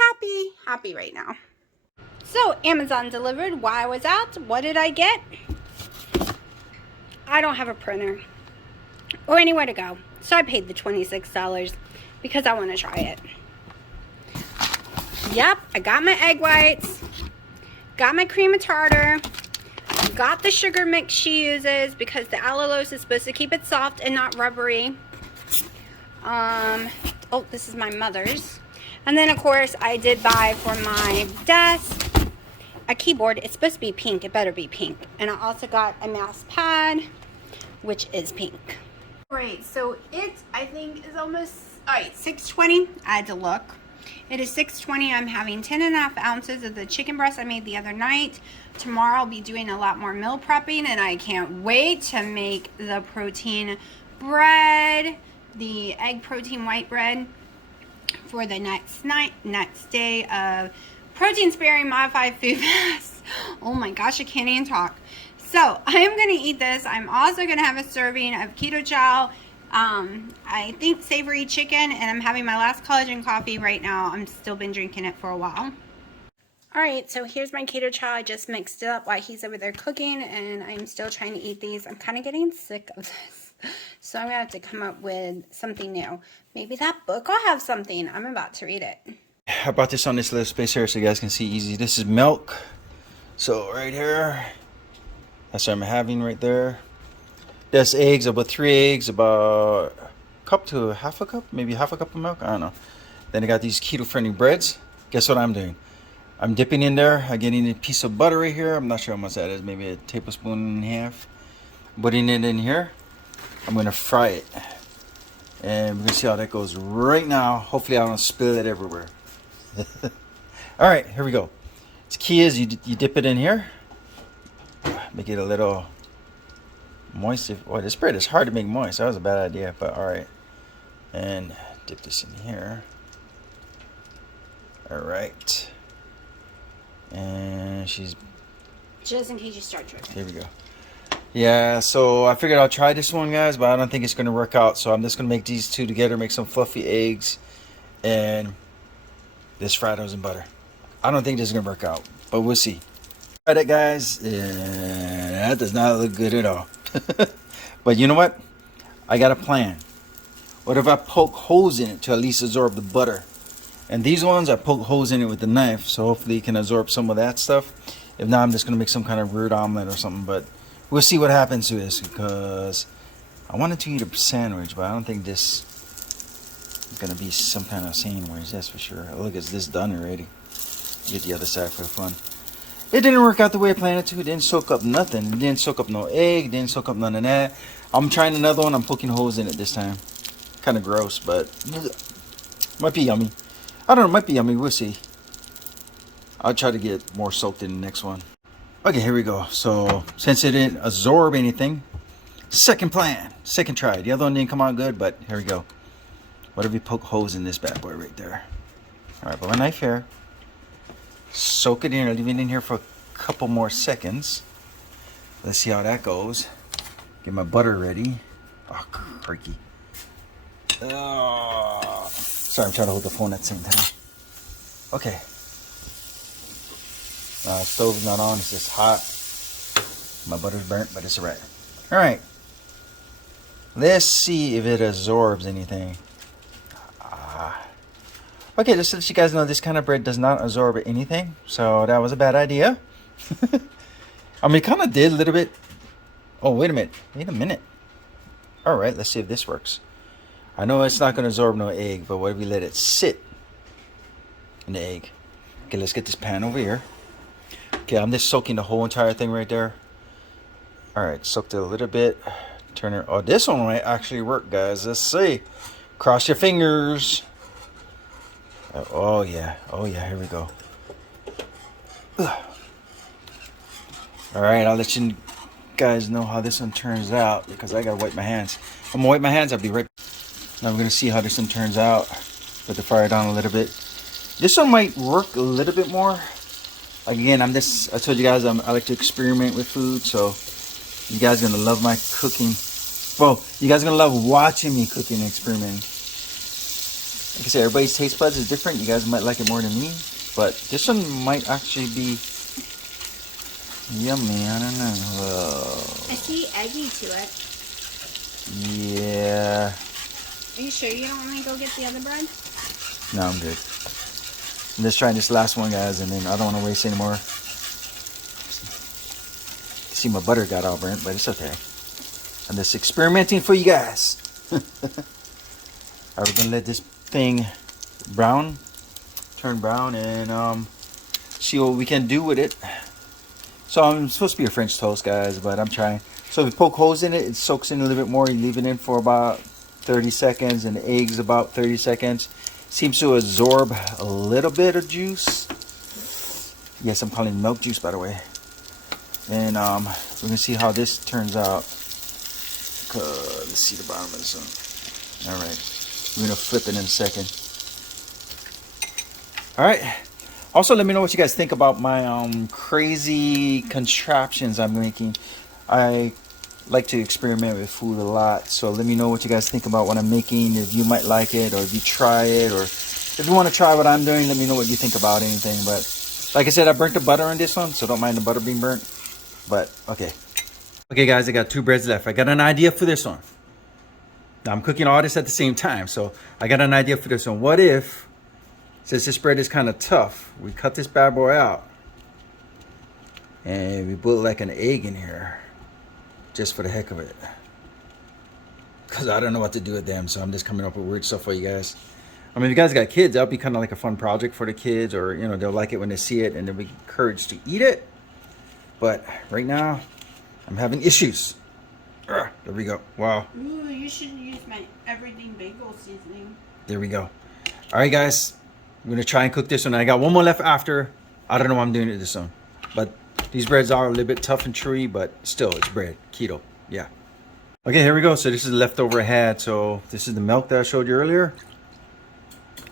happy right now. So Amazon delivered while I was out. What did I get? I don't have a printer or anywhere to go, so I paid the $26 because I want to try it. Yep, I got my egg whites, got my cream of tartar, got the sugar mix she uses because the allulose is supposed to keep it soft and not rubbery. Oh, this is my mother's. And then, of course, I did buy for my desk a keyboard. It's supposed to be pink. It better be pink. And I also got a mouse pad, which is pink. Great. So it, I think, is almost, all right, 6:20. I had to look. It is 6:20. I'm having 10.5 ounces of the chicken breast I made the other night. Tomorrow I'll be doing a lot more meal prepping, and I can't wait to make the protein bread, the egg protein white bread for the next day of protein sparing modified food fast. Oh my gosh, I can't even talk. So I am going to eat this. I'm also going to have a serving of keto chow. I think savory chicken, and I'm having my last collagen coffee right now. I'm still been drinking it for a while. Alright, so here's my keto chow. I just mixed it up while he's over there cooking, and I'm still trying to eat these. I'm kind of getting sick of this. So I'm going to have to come up with something new. Maybe that book will have something. I'm about to read it. I brought this on this little space here so you guys can see easy. This is milk. So right here, that's what I'm having right there. That's eggs, about 3 eggs, about a cup to half a cup, maybe half a cup of milk. I don't know. Then I got these keto-friendly breads. Guess what I'm doing? I'm dipping in there. I'm getting a piece of butter right here. I'm not sure how much that is. Maybe a tablespoon and a half. Putting it in here. I'm going to fry it. And we're going to see how that goes right now. Hopefully I don't spill it everywhere. All right, here we go. The key is you dip it in here. Make it a little moist. Well, this bread is hard to make moist. That was a bad idea, but all right. And dip this in here. All right. And she's... Just in case you start tripping. Here we go. Yeah, so I figured I'll try this one, guys, but I don't think it's going to work out. So I'm just going to make these two together, make some fluffy eggs, and this fried toast and butter. I don't think this is going to work out, but we'll see. All right, guys. That does not look good at all. But you know what? I got a plan. What if I poke holes in it to at least absorb the butter? And these ones, I poke holes in it with the knife, so hopefully it can absorb some of that stuff. If not, I'm just going to make some kind of weird omelet or something, but we'll see what happens to this, because I wanted to eat a sandwich, but I don't think this is going to be some kind of sandwich, that's for sure. Look, it's this done already. Get the other side for fun. It didn't work out the way I planned it to. It didn't soak up nothing. It didn't soak up no egg. It didn't soak up none of that. I'm trying another one. I'm poking holes in it this time. Kind of gross, but might be yummy. I don't know, it might be yummy. We'll see. I'll try to get more soaked in the next one. Okay, here we go. So since it didn't absorb anything, second plan, second try. The other one didn't come out good, but here we go. What if we poke holes in this bad boy right there? All right, put my knife here. Soak it in, leave it in here for a couple more seconds. Let's see how that goes. Get my butter ready. Oh, crikey. Oh. Sorry, I'm trying to hold the phone at the same time. Okay. Stove's not on, it's just hot. My butter's burnt, but it's alright. Alright. Let's see if it absorbs anything. Okay, just to let you guys know, this kind of bread does not absorb anything. So that was a bad idea. I mean, it kind of did a little bit. Oh, wait a minute. Wait a minute. Alright, let's see if this works. I know it's not going to absorb no egg, but what if we let it sit in the egg? Okay, let's get this pan over here. Okay, I'm just soaking the whole entire thing right there. Alright, soaked it a little bit. Turn it. Oh, this one might actually work, guys. Let's see. Cross your fingers. Oh, yeah. Oh, yeah. Here we go. Alright, I'll let you guys know how this one turns out because I gotta wipe my hands. I'm gonna wipe my hands. I'll be right back. Now we're gonna see how this one turns out. Put the fire down a little bit. This one might work a little bit more. Again, I told you guys I like to experiment with food, so you guys are gonna love my cooking. Well, you guys are gonna love watching me cooking and experimenting. Like I said, everybody's taste buds is different. You guys might like it more than me, but this one might actually be yummy. I don't know. Whoa. I see eggy to it. Yeah. Are you sure you don't want me to go get the other bread? No, I'm good. I'm just trying this last one, guys, and then I don't want to waste any more. See, my butter got all burnt, but it's okay. I'm just experimenting for you guys. Alright, we're gonna let this thing turn brown, and see what we can do with it. So I'm supposed to be a French toast, guys, but I'm trying. So if you poke holes in it, it soaks in a little bit more. You leave it in for about 30 seconds, and the eggs about 30 seconds. Seems to absorb a little bit of juice. Yes, I'm calling it milk juice, by the way. And we're gonna see how this turns out. Let's see the bottom of this one. All right, we're gonna flip it in a second. All right. Also, let me know what you guys think about my crazy contraptions I'm making. I like to experiment with food a lot, so let me know what you guys think about what I'm making. If you might like it, or if you try it, or if you want to try what I'm doing, let me know what you think about anything. But like I said, I burnt the butter on this one, so don't mind the butter being burnt. But okay guys, I got 2 breads left. I got an idea for this one. Now I'm cooking all this at the same time, so I got an idea for this one. What if, since this bread is kind of tough, we cut this bad boy out and we put like an egg in here, just for the heck of it, because I don't know what to do with them, so I'm just coming up with weird stuff for you guys. I mean, if you guys got kids, that'll be kind of like a fun project for the kids, or you know, they'll like it when they see it and they'll be encouraged to eat it. But right now I'm having issues. There we go. Wow. Ooh, you should use my everything bagel seasoning. There we go. All right, guys, I'm gonna try and cook this one. I got one more left after. I don't know why I'm doing it this one, but these breads are a little bit tough and chewy, but still, it's bread. Keto. Yeah. Okay, here we go. So this is the leftover I had. So this is the milk that I showed you earlier.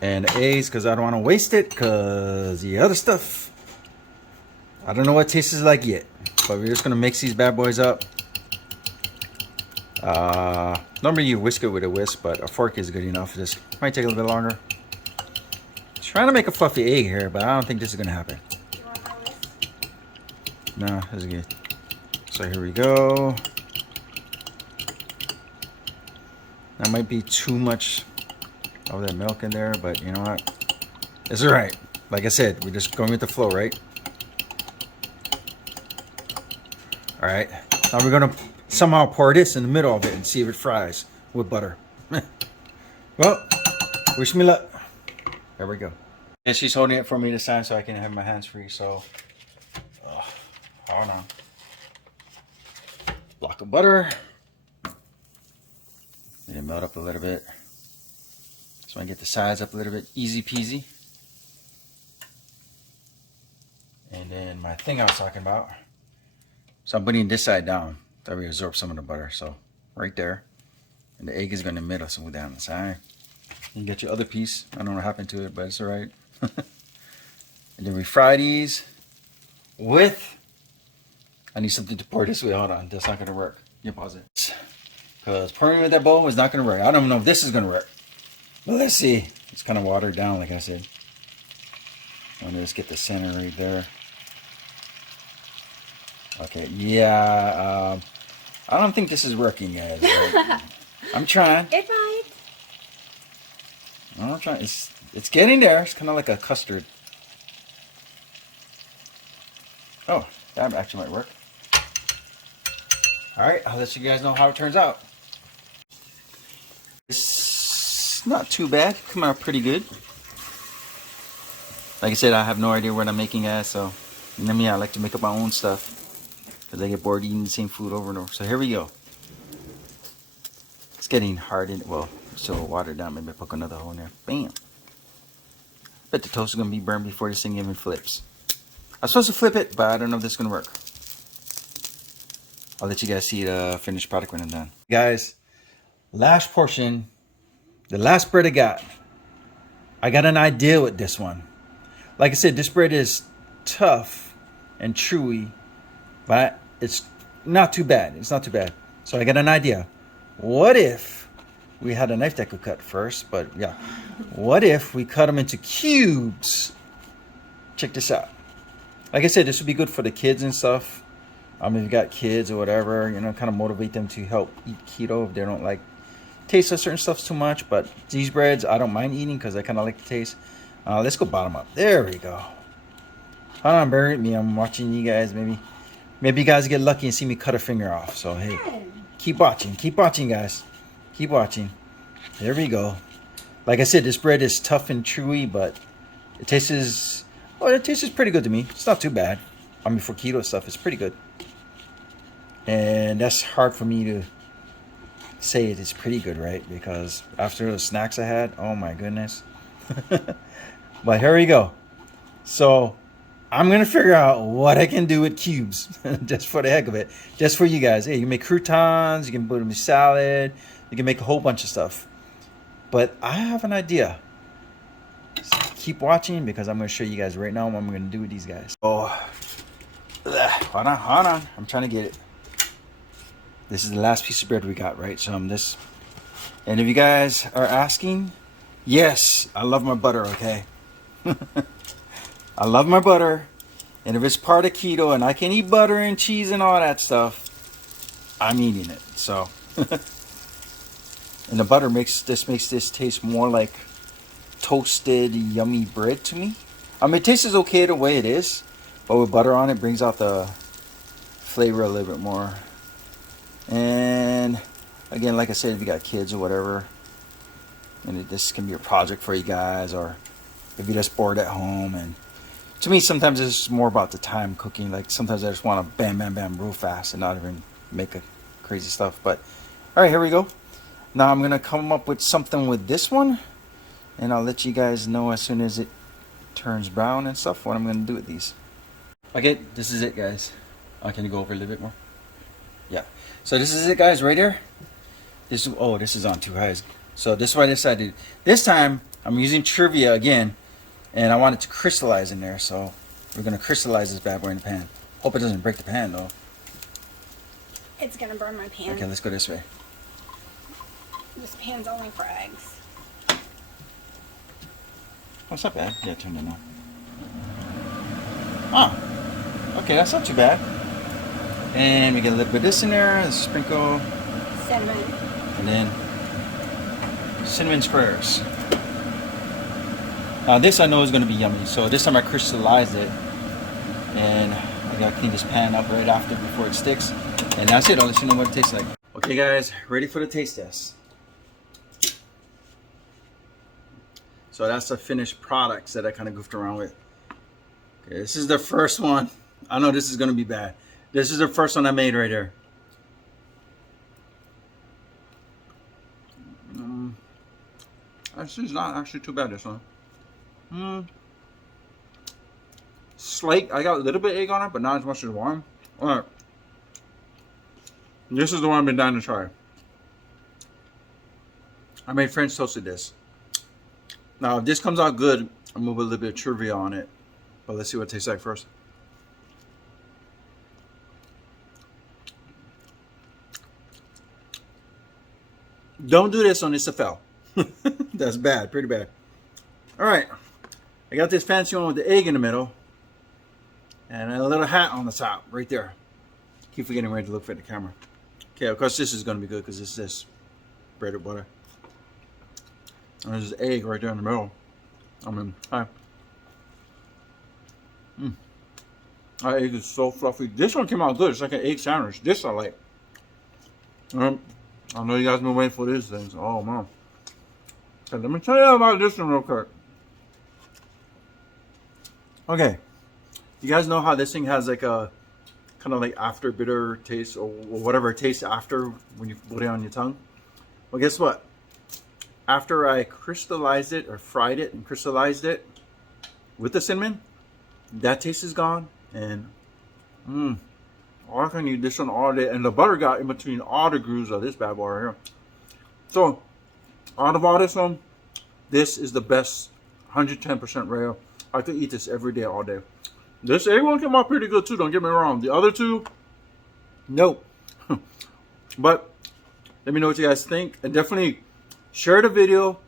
And the eggs, because I don't want to waste it, because the other stuff, I don't know what it tastes like yet. But we're just going to mix these bad boys up. Normally you whisk it with a whisk, but a fork is good enough. This might take a little bit longer. Trying to make a fluffy egg here, but I don't think this is going to happen. No, this is good. So here we go. That might be too much of that milk in there, but you know what? It's alright. Like I said, we're just going with the flow, right? Alright. Now we're going to somehow pour this in the middle of it and see if it fries with butter. Well, wish me luck. There we go. And she's holding it for me this time so I can have my hands free, so... hold on. Block of butter. Let it melt up a little bit. So I get the sides up a little bit. Easy peasy. And then my thing I was talking about. So I'm putting this side down. That we absorb some of the butter. So right there. And the egg is going to middle, so down the side. You get your other piece. I don't know what happened to it, but it's alright. And then we fry these with... I need something to pour this way. Hold on. That's not going to work. You pause it. Because pouring with that bowl is not going to work. I don't know if this is going to work. But let's see. It's kind of watered down, like I said. Let me just get the center right there. Okay. Yeah. I don't think this is working, guys. Right? I'm trying. It's fine. I'm trying. It's getting there. It's kind of like a custard. Oh, that actually might work. All right, I'll let you guys know how it turns out. It's not too bad. Come out pretty good. Like I said, I have no idea what I'm making at, so you know me, I like to make up my own stuff because I get bored eating the same food over and over. So here we go. It's getting hardened. Well, still watered down. Maybe I poke another hole in there. Bam. Bet the toast is going to be burned before this thing even flips. I'm supposed to flip it, but I don't know if this is going to work. I'll let you guys see the finished product when I'm done. Guys, last portion, the last bread I got an idea with this one. Like I said, this bread is tough and chewy, but it's not too bad. It's not too bad. So I got an idea. What if we had a knife that could cut first, but yeah. What if we cut them into cubes? Check this out. Like I said, this would be good for the kids and stuff. If you got kids or whatever, you know, kind of motivate them to help eat keto if they don't like taste of certain stuff too much. But these breads, I don't mind eating because I kind of like the taste. Let's go bottom up. There we go. Hold on, bear with me. I'm watching you guys. Maybe you guys get lucky and see me cut a finger off. So, hey, keep watching. Keep watching, guys. Keep watching. There we go. Like I said, this bread is tough and chewy, but it tastes... Oh, it tastes pretty good to me. It's not too bad. I mean, for keto stuff, it's pretty good. And that's hard for me to say it is pretty good, right? Because after the snacks I had, oh my goodness. But here we go. So I'm going to figure out what I can do with cubes. Just for the heck of it. Just for you guys. Hey, you can make croutons. You can put them in salad. You can make a whole bunch of stuff. But I have an idea. Keep watching because I'm going to show you guys right now what I'm going to do with these guys. Oh, hold on. I'm trying to get it. This is the last piece of bread we got, right? So I'm this. And if you guys are asking, yes, I love my butter, okay? I love my butter. And if it's part of keto and I can eat butter and cheese and all that stuff, I'm eating it. So, and the butter makes this taste more like toasted, yummy bread to me. I mean, it tastes okay the way it is, but with butter on it brings out the flavor a little bit more. And again, like I said, if you got kids or whatever, and this can be a project for you guys, or if you're just bored at home. And to me, sometimes it's more about the time cooking. Like sometimes I just want to bam, bam, bam, real fast and not even make a crazy stuff. But all right, here we go. Now I'm gonna come up with something with this one, and I'll let you guys know as soon as it turns brown and stuff what I'm gonna do with these. Okay, this is it, guys. Can you go over a little bit more? Yeah. So this is it, guys, right here. This is on too high. So this is what I decided. This time I'm using Trivia again, and I want it to crystallize in there. So we're gonna crystallize this bad boy in the pan. Hope it doesn't break the pan though. It's gonna burn my pan. Okay, let's go this way. This pan's only for eggs. Oh, it's not bad. Yeah, turn it on. Oh, okay, that's not too bad. And we get a little bit of this in there, a sprinkle. Cinnamon. And then cinnamon squares. This I know is going to be yummy. So this time I crystallized it. And I got to clean this pan up right after before it sticks. And that's it. I'll let you know what it tastes like. Okay, guys, ready for the taste test. So that's the finished products that I kind of goofed around with. Okay, this is the first one. I know this is going to be bad. This is the first one I made right here. This is not actually too bad, this one. slight. I got a little bit of egg on it, but not as much as one. All right. This is the one I've been dying to try. I made French toasted this. Now, if this comes out good, I'm gonna put a little bit of trivia on it. But let's see what it tastes like first. Don't do this on SFL. That's bad, pretty bad. All right, I got this fancy one with the egg in the middle and a little hat on the top, right there. Keep forgetting where to look for the camera. Okay, of course this is gonna be good because it's this bread or butter. And there's this egg right there in the middle. I mean, hi. That egg is so fluffy. This one came out good. It's like an egg sandwich. This I like. I know you guys been waiting for these things. Oh man. Okay, let me tell you about this one real quick. Okay. You guys know how this thing has like a kind of like after bitter taste or whatever it tastes after when you put it on your tongue? Well, guess what? After I crystallized it or fried it and crystallized it with the cinnamon, that taste is gone. And I can eat this one all day. And the butter got in between all the grooves of this bad boy right here. So, out of all this one, this is the best 110% real. I could eat this every day, all day. This egg one came out pretty good too, don't get me wrong. The other two, nope. But let me know what you guys think. And definitely share the video.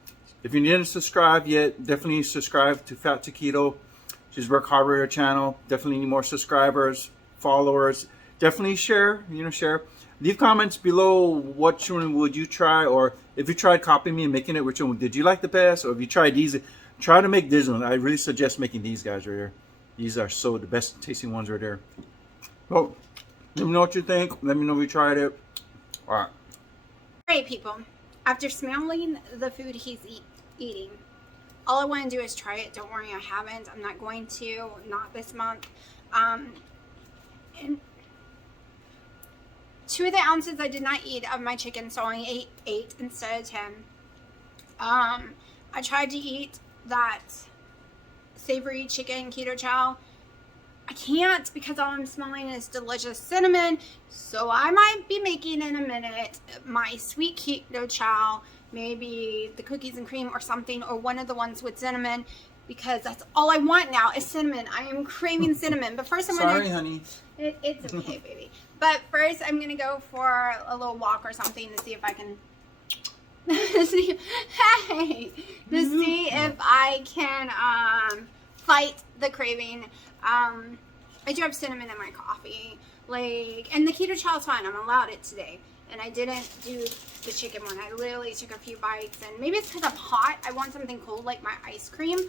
If you didn't subscribe yet, definitely subscribe to Fat to Keto. She's worked hard with her channel. Definitely need more subscribers, followers. Definitely share, share. Leave comments below which one would you try, or if you tried copying me and making it, which one did you like the best, or if you tried these, try to make this one. I really suggest making these guys right here. These are so the best tasting ones right there. So, let me know what you think. Let me know if you tried it. All right. All right, people. After smelling the food he's eating, all I want to do is try it. Don't worry, I haven't. I'm not going to. Not this month. And 2 of the ounces I did not eat of my chicken, so I only ate 8 instead of 10. I tried to eat that savory chicken keto chow. I can't because all I'm smelling is delicious cinnamon. So I might be making in a minute my sweet keto chow, maybe the cookies and cream or something, or one of the ones with cinnamon, because that's all I want now is cinnamon. I am craving cinnamon. But first I'm Sorry, honey. It's okay, baby. But first I'm gonna go for a little walk or something to see if I can see if I can fight the craving. I do have cinnamon in my coffee, and the keto chow is fine. I'm allowed it today, and I didn't do the chicken one. I literally took a few bites, and maybe it's because I'm hot. I want something cold like my ice cream.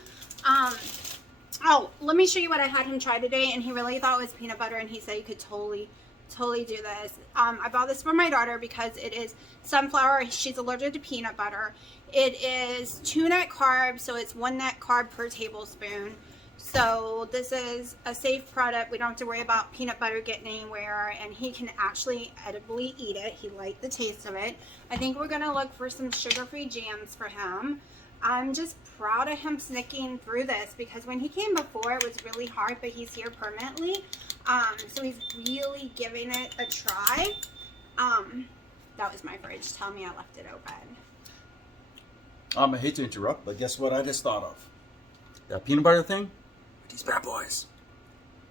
Oh, let me show you what I had him try today, and he really thought it was peanut butter, and he said he could totally do this. I bought this for my daughter because it is sunflower. She's allergic to peanut butter. It is 2 net carbs, so it's 1 net carb per tablespoon. So this is a safe product. We don't have to worry about peanut butter getting anywhere, and he can actually edibly eat it. He liked the taste of it. I think we're gonna look for some sugar-free jams for him. I'm just proud of him sticking through this because when he came before, it was really hard, but he's here permanently. So he's really giving it a try. That was my fridge. Tell me I left it open. I hate to interrupt, but guess what I just thought of? That peanut butter thing? These bad boys.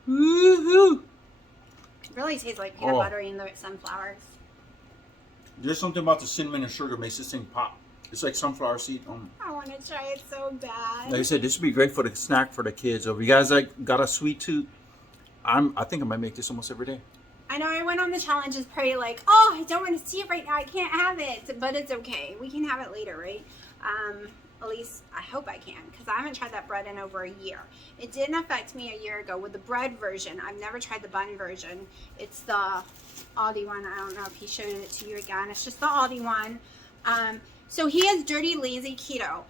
Woohoo! It really tastes like peanut butter even though it's sunflowers. There's something about the cinnamon and sugar makes this thing pop. It's like sunflower seed. I want to try it so bad. Like I said, this would be great for the snack for the kids. So if you guys got a sweet tooth, I think I might make this almost every day. I know I went on the challenges pretty oh, I don't want to see it right now. I can't have it. But it's okay. We can have it later, right? At least I hope I can, because I haven't tried that bread in over a year. It didn't affect me a year ago with the bread version. I've never tried the bun version. It's the Aldi one. I don't know if he showed it to you again. It's just the Aldi one. So he is dirty, lazy keto.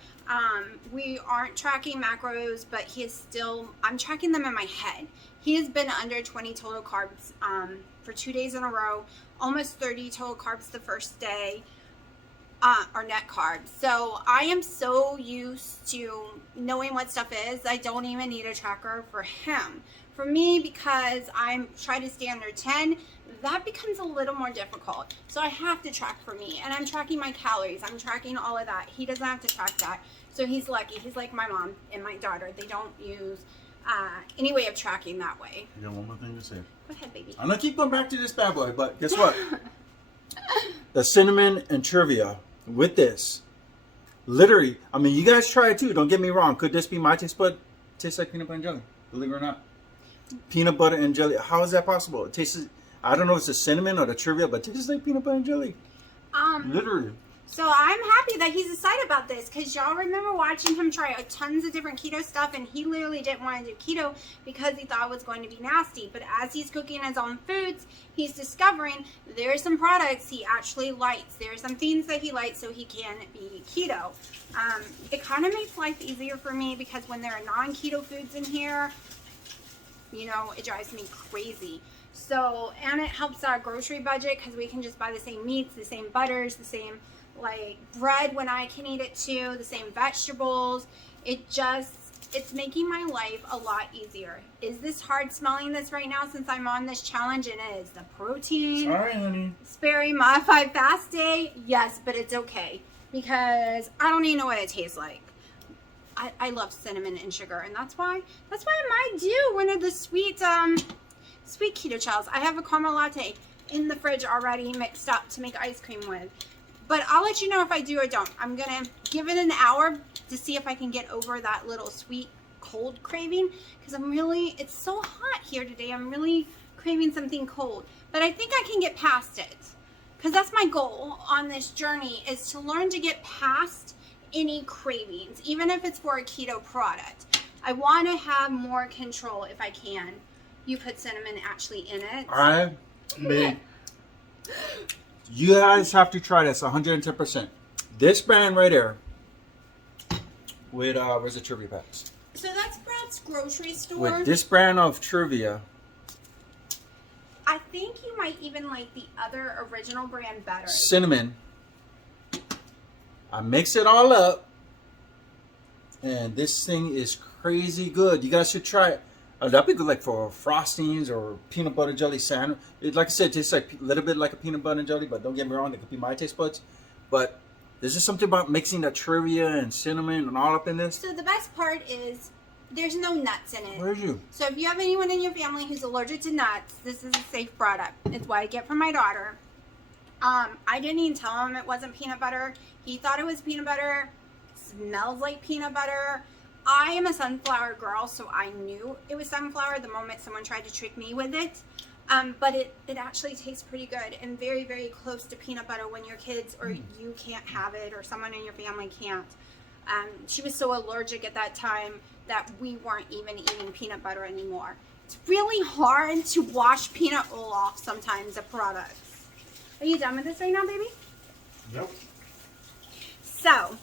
We aren't tracking macros, but he is still, I'm tracking them in my head. He has been under 20 total carbs for 2 days in a row, almost 30 total carbs the first day. or net carbs. So I am so used to knowing what stuff is, I don't even need a tracker for him. For me, because I'm trying to stay under 10, that becomes a little more difficult. So I have to track for me, and I'm tracking my calories. I'm tracking all of that. He doesn't have to track that. So he's lucky. He's like my mom and my daughter. They don't use any way of tracking that way. I got one more thing to say. Go ahead, baby. I'm gonna keep going back to this bad boy, but guess what? The cinnamon and trivia with this, literally, I mean, you guys try it too. Don't get me wrong. Could this be my taste bud? Tastes like peanut butter and jelly. Believe it or not. Peanut butter and jelly. How is that possible? It tastes. I don't know if it's the cinnamon or the trivia, but it tastes like peanut butter and jelly. Literally. So I'm happy that he's excited about this, because y'all remember watching him try tons of different keto stuff, and he literally didn't want to do keto because he thought it was going to be nasty. But as he's cooking his own foods, he's discovering there are some products he actually likes. There are some things that he likes, so he can be keto. It kind of makes life easier for me, because when there are non-keto foods in here, you know, it drives me crazy. So, and it helps our grocery budget, because we can just buy the same meats, the same butters, the same like bread when I can eat it too, the same vegetables. It's making my life a lot easier. Is this hard smelling this right now since I'm on this challenge? And it is the protein. All right, honey. Sperry modified fast day. Yes, but it's okay, because I don't even know what it tastes like. I love cinnamon and sugar, and that's why I might do one of the sweet keto chows. I have a caramel latte in the fridge already mixed up to make ice cream with. But I'll let you know if I do or don't. I'm going to give it an hour to see if I can get over that little sweet cold craving, because it's so hot here today. I'm really craving something cold. But I think I can get past it, because that's my goal on this journey, is to learn to get past any cravings, even if it's for a keto product. I want to have more control if I can. You put cinnamon actually in it. I mean, you guys have to try this 110%. This brand right there with where's the trivia packs? So that's Brad's grocery store. With this brand of trivia, I think you might even like the other original brand better. cinnamon. I mix it all up, and this thing is crazy good. You guys should try it. That'd be good, like for frostings or peanut butter jelly sandwich. Like I said, it tastes like a little bit like a peanut butter and jelly, but don't get me wrong, it could be my taste buds. But there's just something about mixing the trivia and cinnamon and all up in this. So the best part is there's no nuts in it. Where's you? So if you have anyone in your family who's allergic to nuts, this is a safe product. It's what I get from my daughter. I didn't even tell him it wasn't peanut butter. He thought it was peanut butter. Smells like peanut butter. I am a sunflower girl, so I knew it was sunflower the moment someone tried to trick me with it. But it actually tastes pretty good and very, very close to peanut butter when your kids or you can't have it, or someone in your family can't. She was so allergic at that time that we weren't even eating peanut butter anymore. It's really hard to wash peanut oil off sometimes of products. Are you done with this right now, baby? Yep. So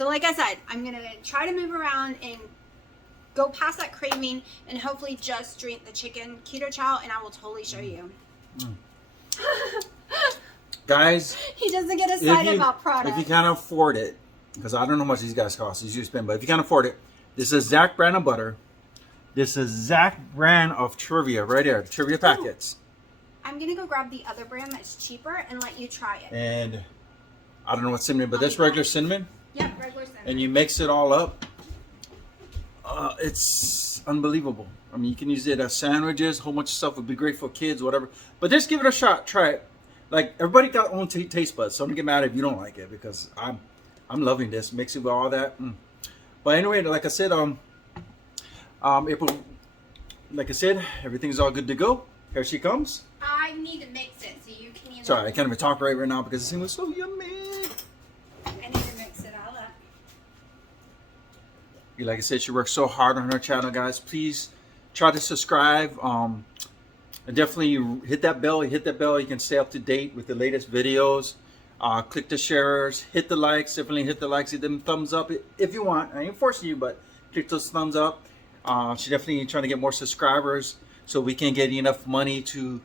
like I said, I'm going to try to move around and go past that craving and hopefully just drink the chicken keto chow, and I will totally show you. Guys, he doesn't get excited about products. If you can't afford it, because I don't know how much these guys cost, it's you spend, but if you can't afford it, this is Zach brand of butter. This is Zach brand of trivia right there, trivia packets. I'm going to go grab the other brand that's cheaper and let you try it. And I don't know what cinnamon, but this regular cinnamon. Yep, regular cinnamon. And you mix it all up. It's unbelievable. I mean, you can use it as sandwiches. A whole bunch of stuff would be great for kids, whatever. But just give it a shot. Try it. Like, everybody got their own taste buds, so don't get mad if you don't like it, because I'm loving this. Mix it with all that. But anyway, like I said, April, like I said, everything's all good to go. Here she comes. I need to mix it so you can either... Sorry, I can't even talk right now because this thing was so yummy. I need to mix it all up. Like I said, she works so hard on her channel, guys. Please try to subscribe. And definitely hit that bell. You hit that bell, you can stay up to date with the latest videos. Click the shares, hit the likes. Definitely hit the likes, hit them thumbs up if you want. I ain't forcing you, but click those thumbs up. She's definitely trying to get more subscribers so we can get enough money to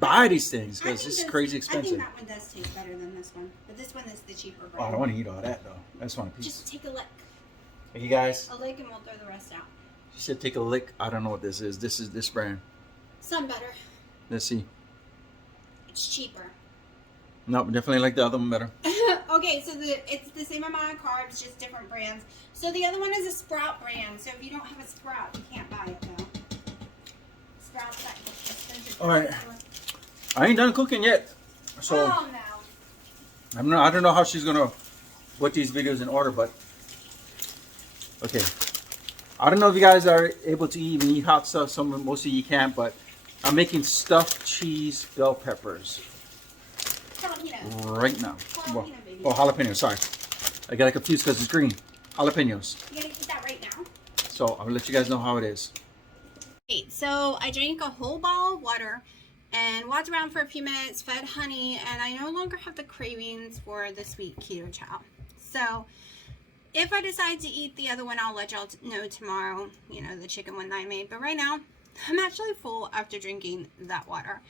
buy these things I because think this is this- crazy I expensive. think that one does taste better than this one, but this one is the cheaper Oh, I brand. don't want to eat all that though. I just want a piece. Just take a lick. Hey, you guys, A lick and we'll throw the rest out. she said take a lick. I don't know what this is. This is this brand. Some better. Let's see. It's cheaper. No, definitely like the other one better. Okay, so it's the same amount of carbs, just different brands. So the other one is a Sprout brand. So if you don't have a Sprout, you can't buy it though. Sprout's that expensive. All right. I ain't done cooking yet, so Oh no. I don't know how she's gonna put these videos in order, but okay. I don't know if you guys are able to even eat hot stuff. Most of you can't, but I'm making stuffed cheese bell peppers Jalapeno. right now. Well, Jalapeno, baby. oh, jalapeno. Sorry, I got confused because it's green. Jalapenos. You gotta eat that right now. So I'll let you guys know how it is. Okay, so I drank a whole bottle of water and walked around for a few minutes, fed Honey, and I no longer have the cravings for the sweet keto chow. So if I decide to eat the other one, I'll let y'all know tomorrow, you know, the chicken one that I made. But right now, I'm actually full after drinking that water.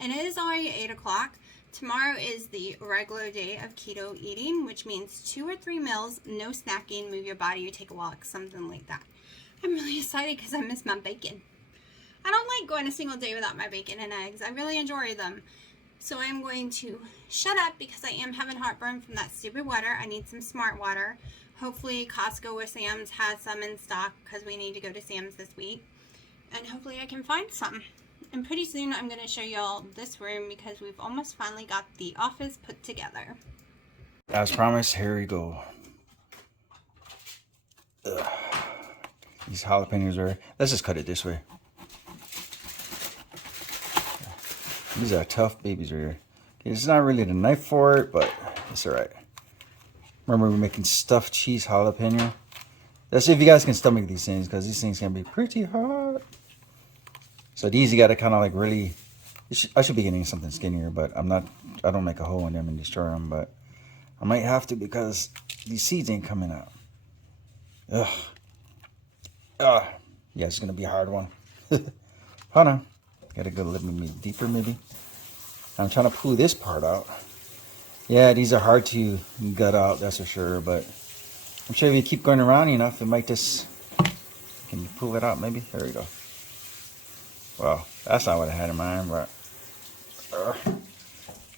And it is already 8 o'clock. Tomorrow is the regular day of keto eating, which means 2 or 3 meals, no snacking, move your body, you take a walk, something like that. I'm really excited because I miss my bacon. I don't like going a single day without my bacon and eggs. I really enjoy them. So I'm going to shut up because I am having heartburn from that stupid water. I need some smart water. Hopefully Costco or Sam's has some in stock because we need to go to Sam's this week. And hopefully I can find some. And pretty soon I'm going to show y'all this room because we've almost finally got the office put together. As promised, here we go. Ugh. These jalapenos are... Let's just cut it this way. These are tough babies right here. It's not really the knife for it, but it's alright. Remember, we're making stuffed cheese jalapeno. Let's see if you guys can stomach these things, because these things can be pretty hot. So these you gotta kind of like really... I should be getting something skinnier, but I'm not... I don't make a hole in them and destroy them, but I might have to because these seeds ain't coming out. Ugh. Yeah, it's gonna be a hard one. Hold on. Gotta go a little bit deeper, maybe. I'm trying to pull this part out. Yeah, these are hard to gut out, that's for sure. But I'm sure if you keep going around enough, it might just... Can you pull it out, maybe? There we go. Well, that's not what I had in mind, but...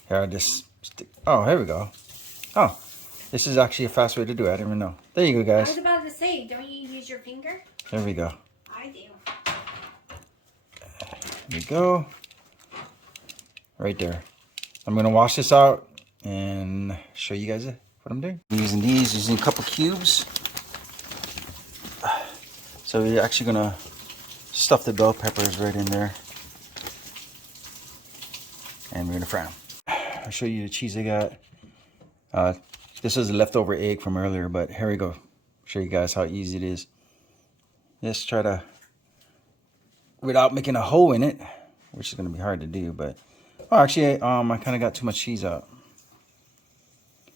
here, I just stick... Oh, here we go. Oh, this is actually a fast way to do it. I didn't even know. There you go, I guys. was about to say, don't you use your finger? There we go. I do. There we go. Right there. I'm going to wash this out and show you guys what I'm doing. I'm using a couple cubes. So we're actually going to stuff the bell peppers right in there. And we're going to fry them. I'll show you the cheese I got. This is a leftover egg from earlier, but here we go. Show you guys how easy it is. Just try to, without making a hole in it, which is going to be hard to do, but oh, actually, I kind of got too much cheese out.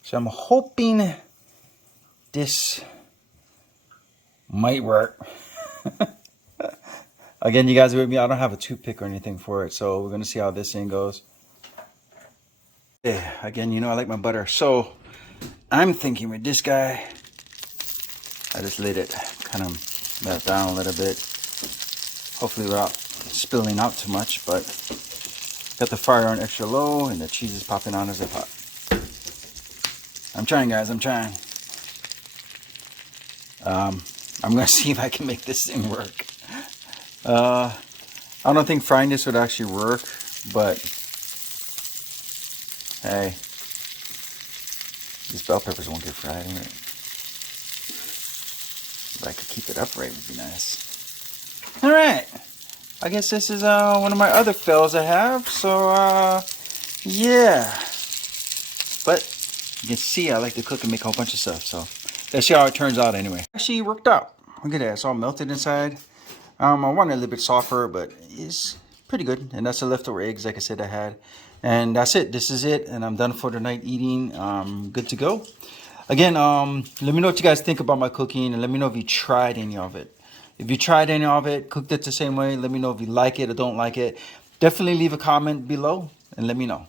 So I'm hoping this might work. Again, you guys are with me. I don't have a toothpick or anything for it, so we're going to see how this thing goes. Yeah, again, you know I like my butter. So I'm thinking with this guy, I just let it kind of melt down a little bit. Hopefully without spilling out too much, but got the fire on extra low and the cheese is popping on as I pop. I'm trying, guys, I'm trying. I'm gonna see if I can make this thing work. I don't think frying this would actually work, but hey, these bell peppers won't get fried anyway. If I could keep it upright, would be nice. All right, I guess this is one of my other fails I have. So yeah, but you can see I like to cook and make a whole bunch of stuff. So let's see how it turns out anyway. Actually, it worked out. Look at that, it's all melted inside. I wanted it a little bit softer, but it's pretty good. And that's the leftover eggs, like I said, I had. And that's it. This is it. And I'm done for the night eating. Good to go. Again, let me know what you guys think about my cooking. And let me know if you tried any of it. If you tried any of it, cooked it the same way, let me know if you like it or don't like it. definitely leave a comment below and let me know.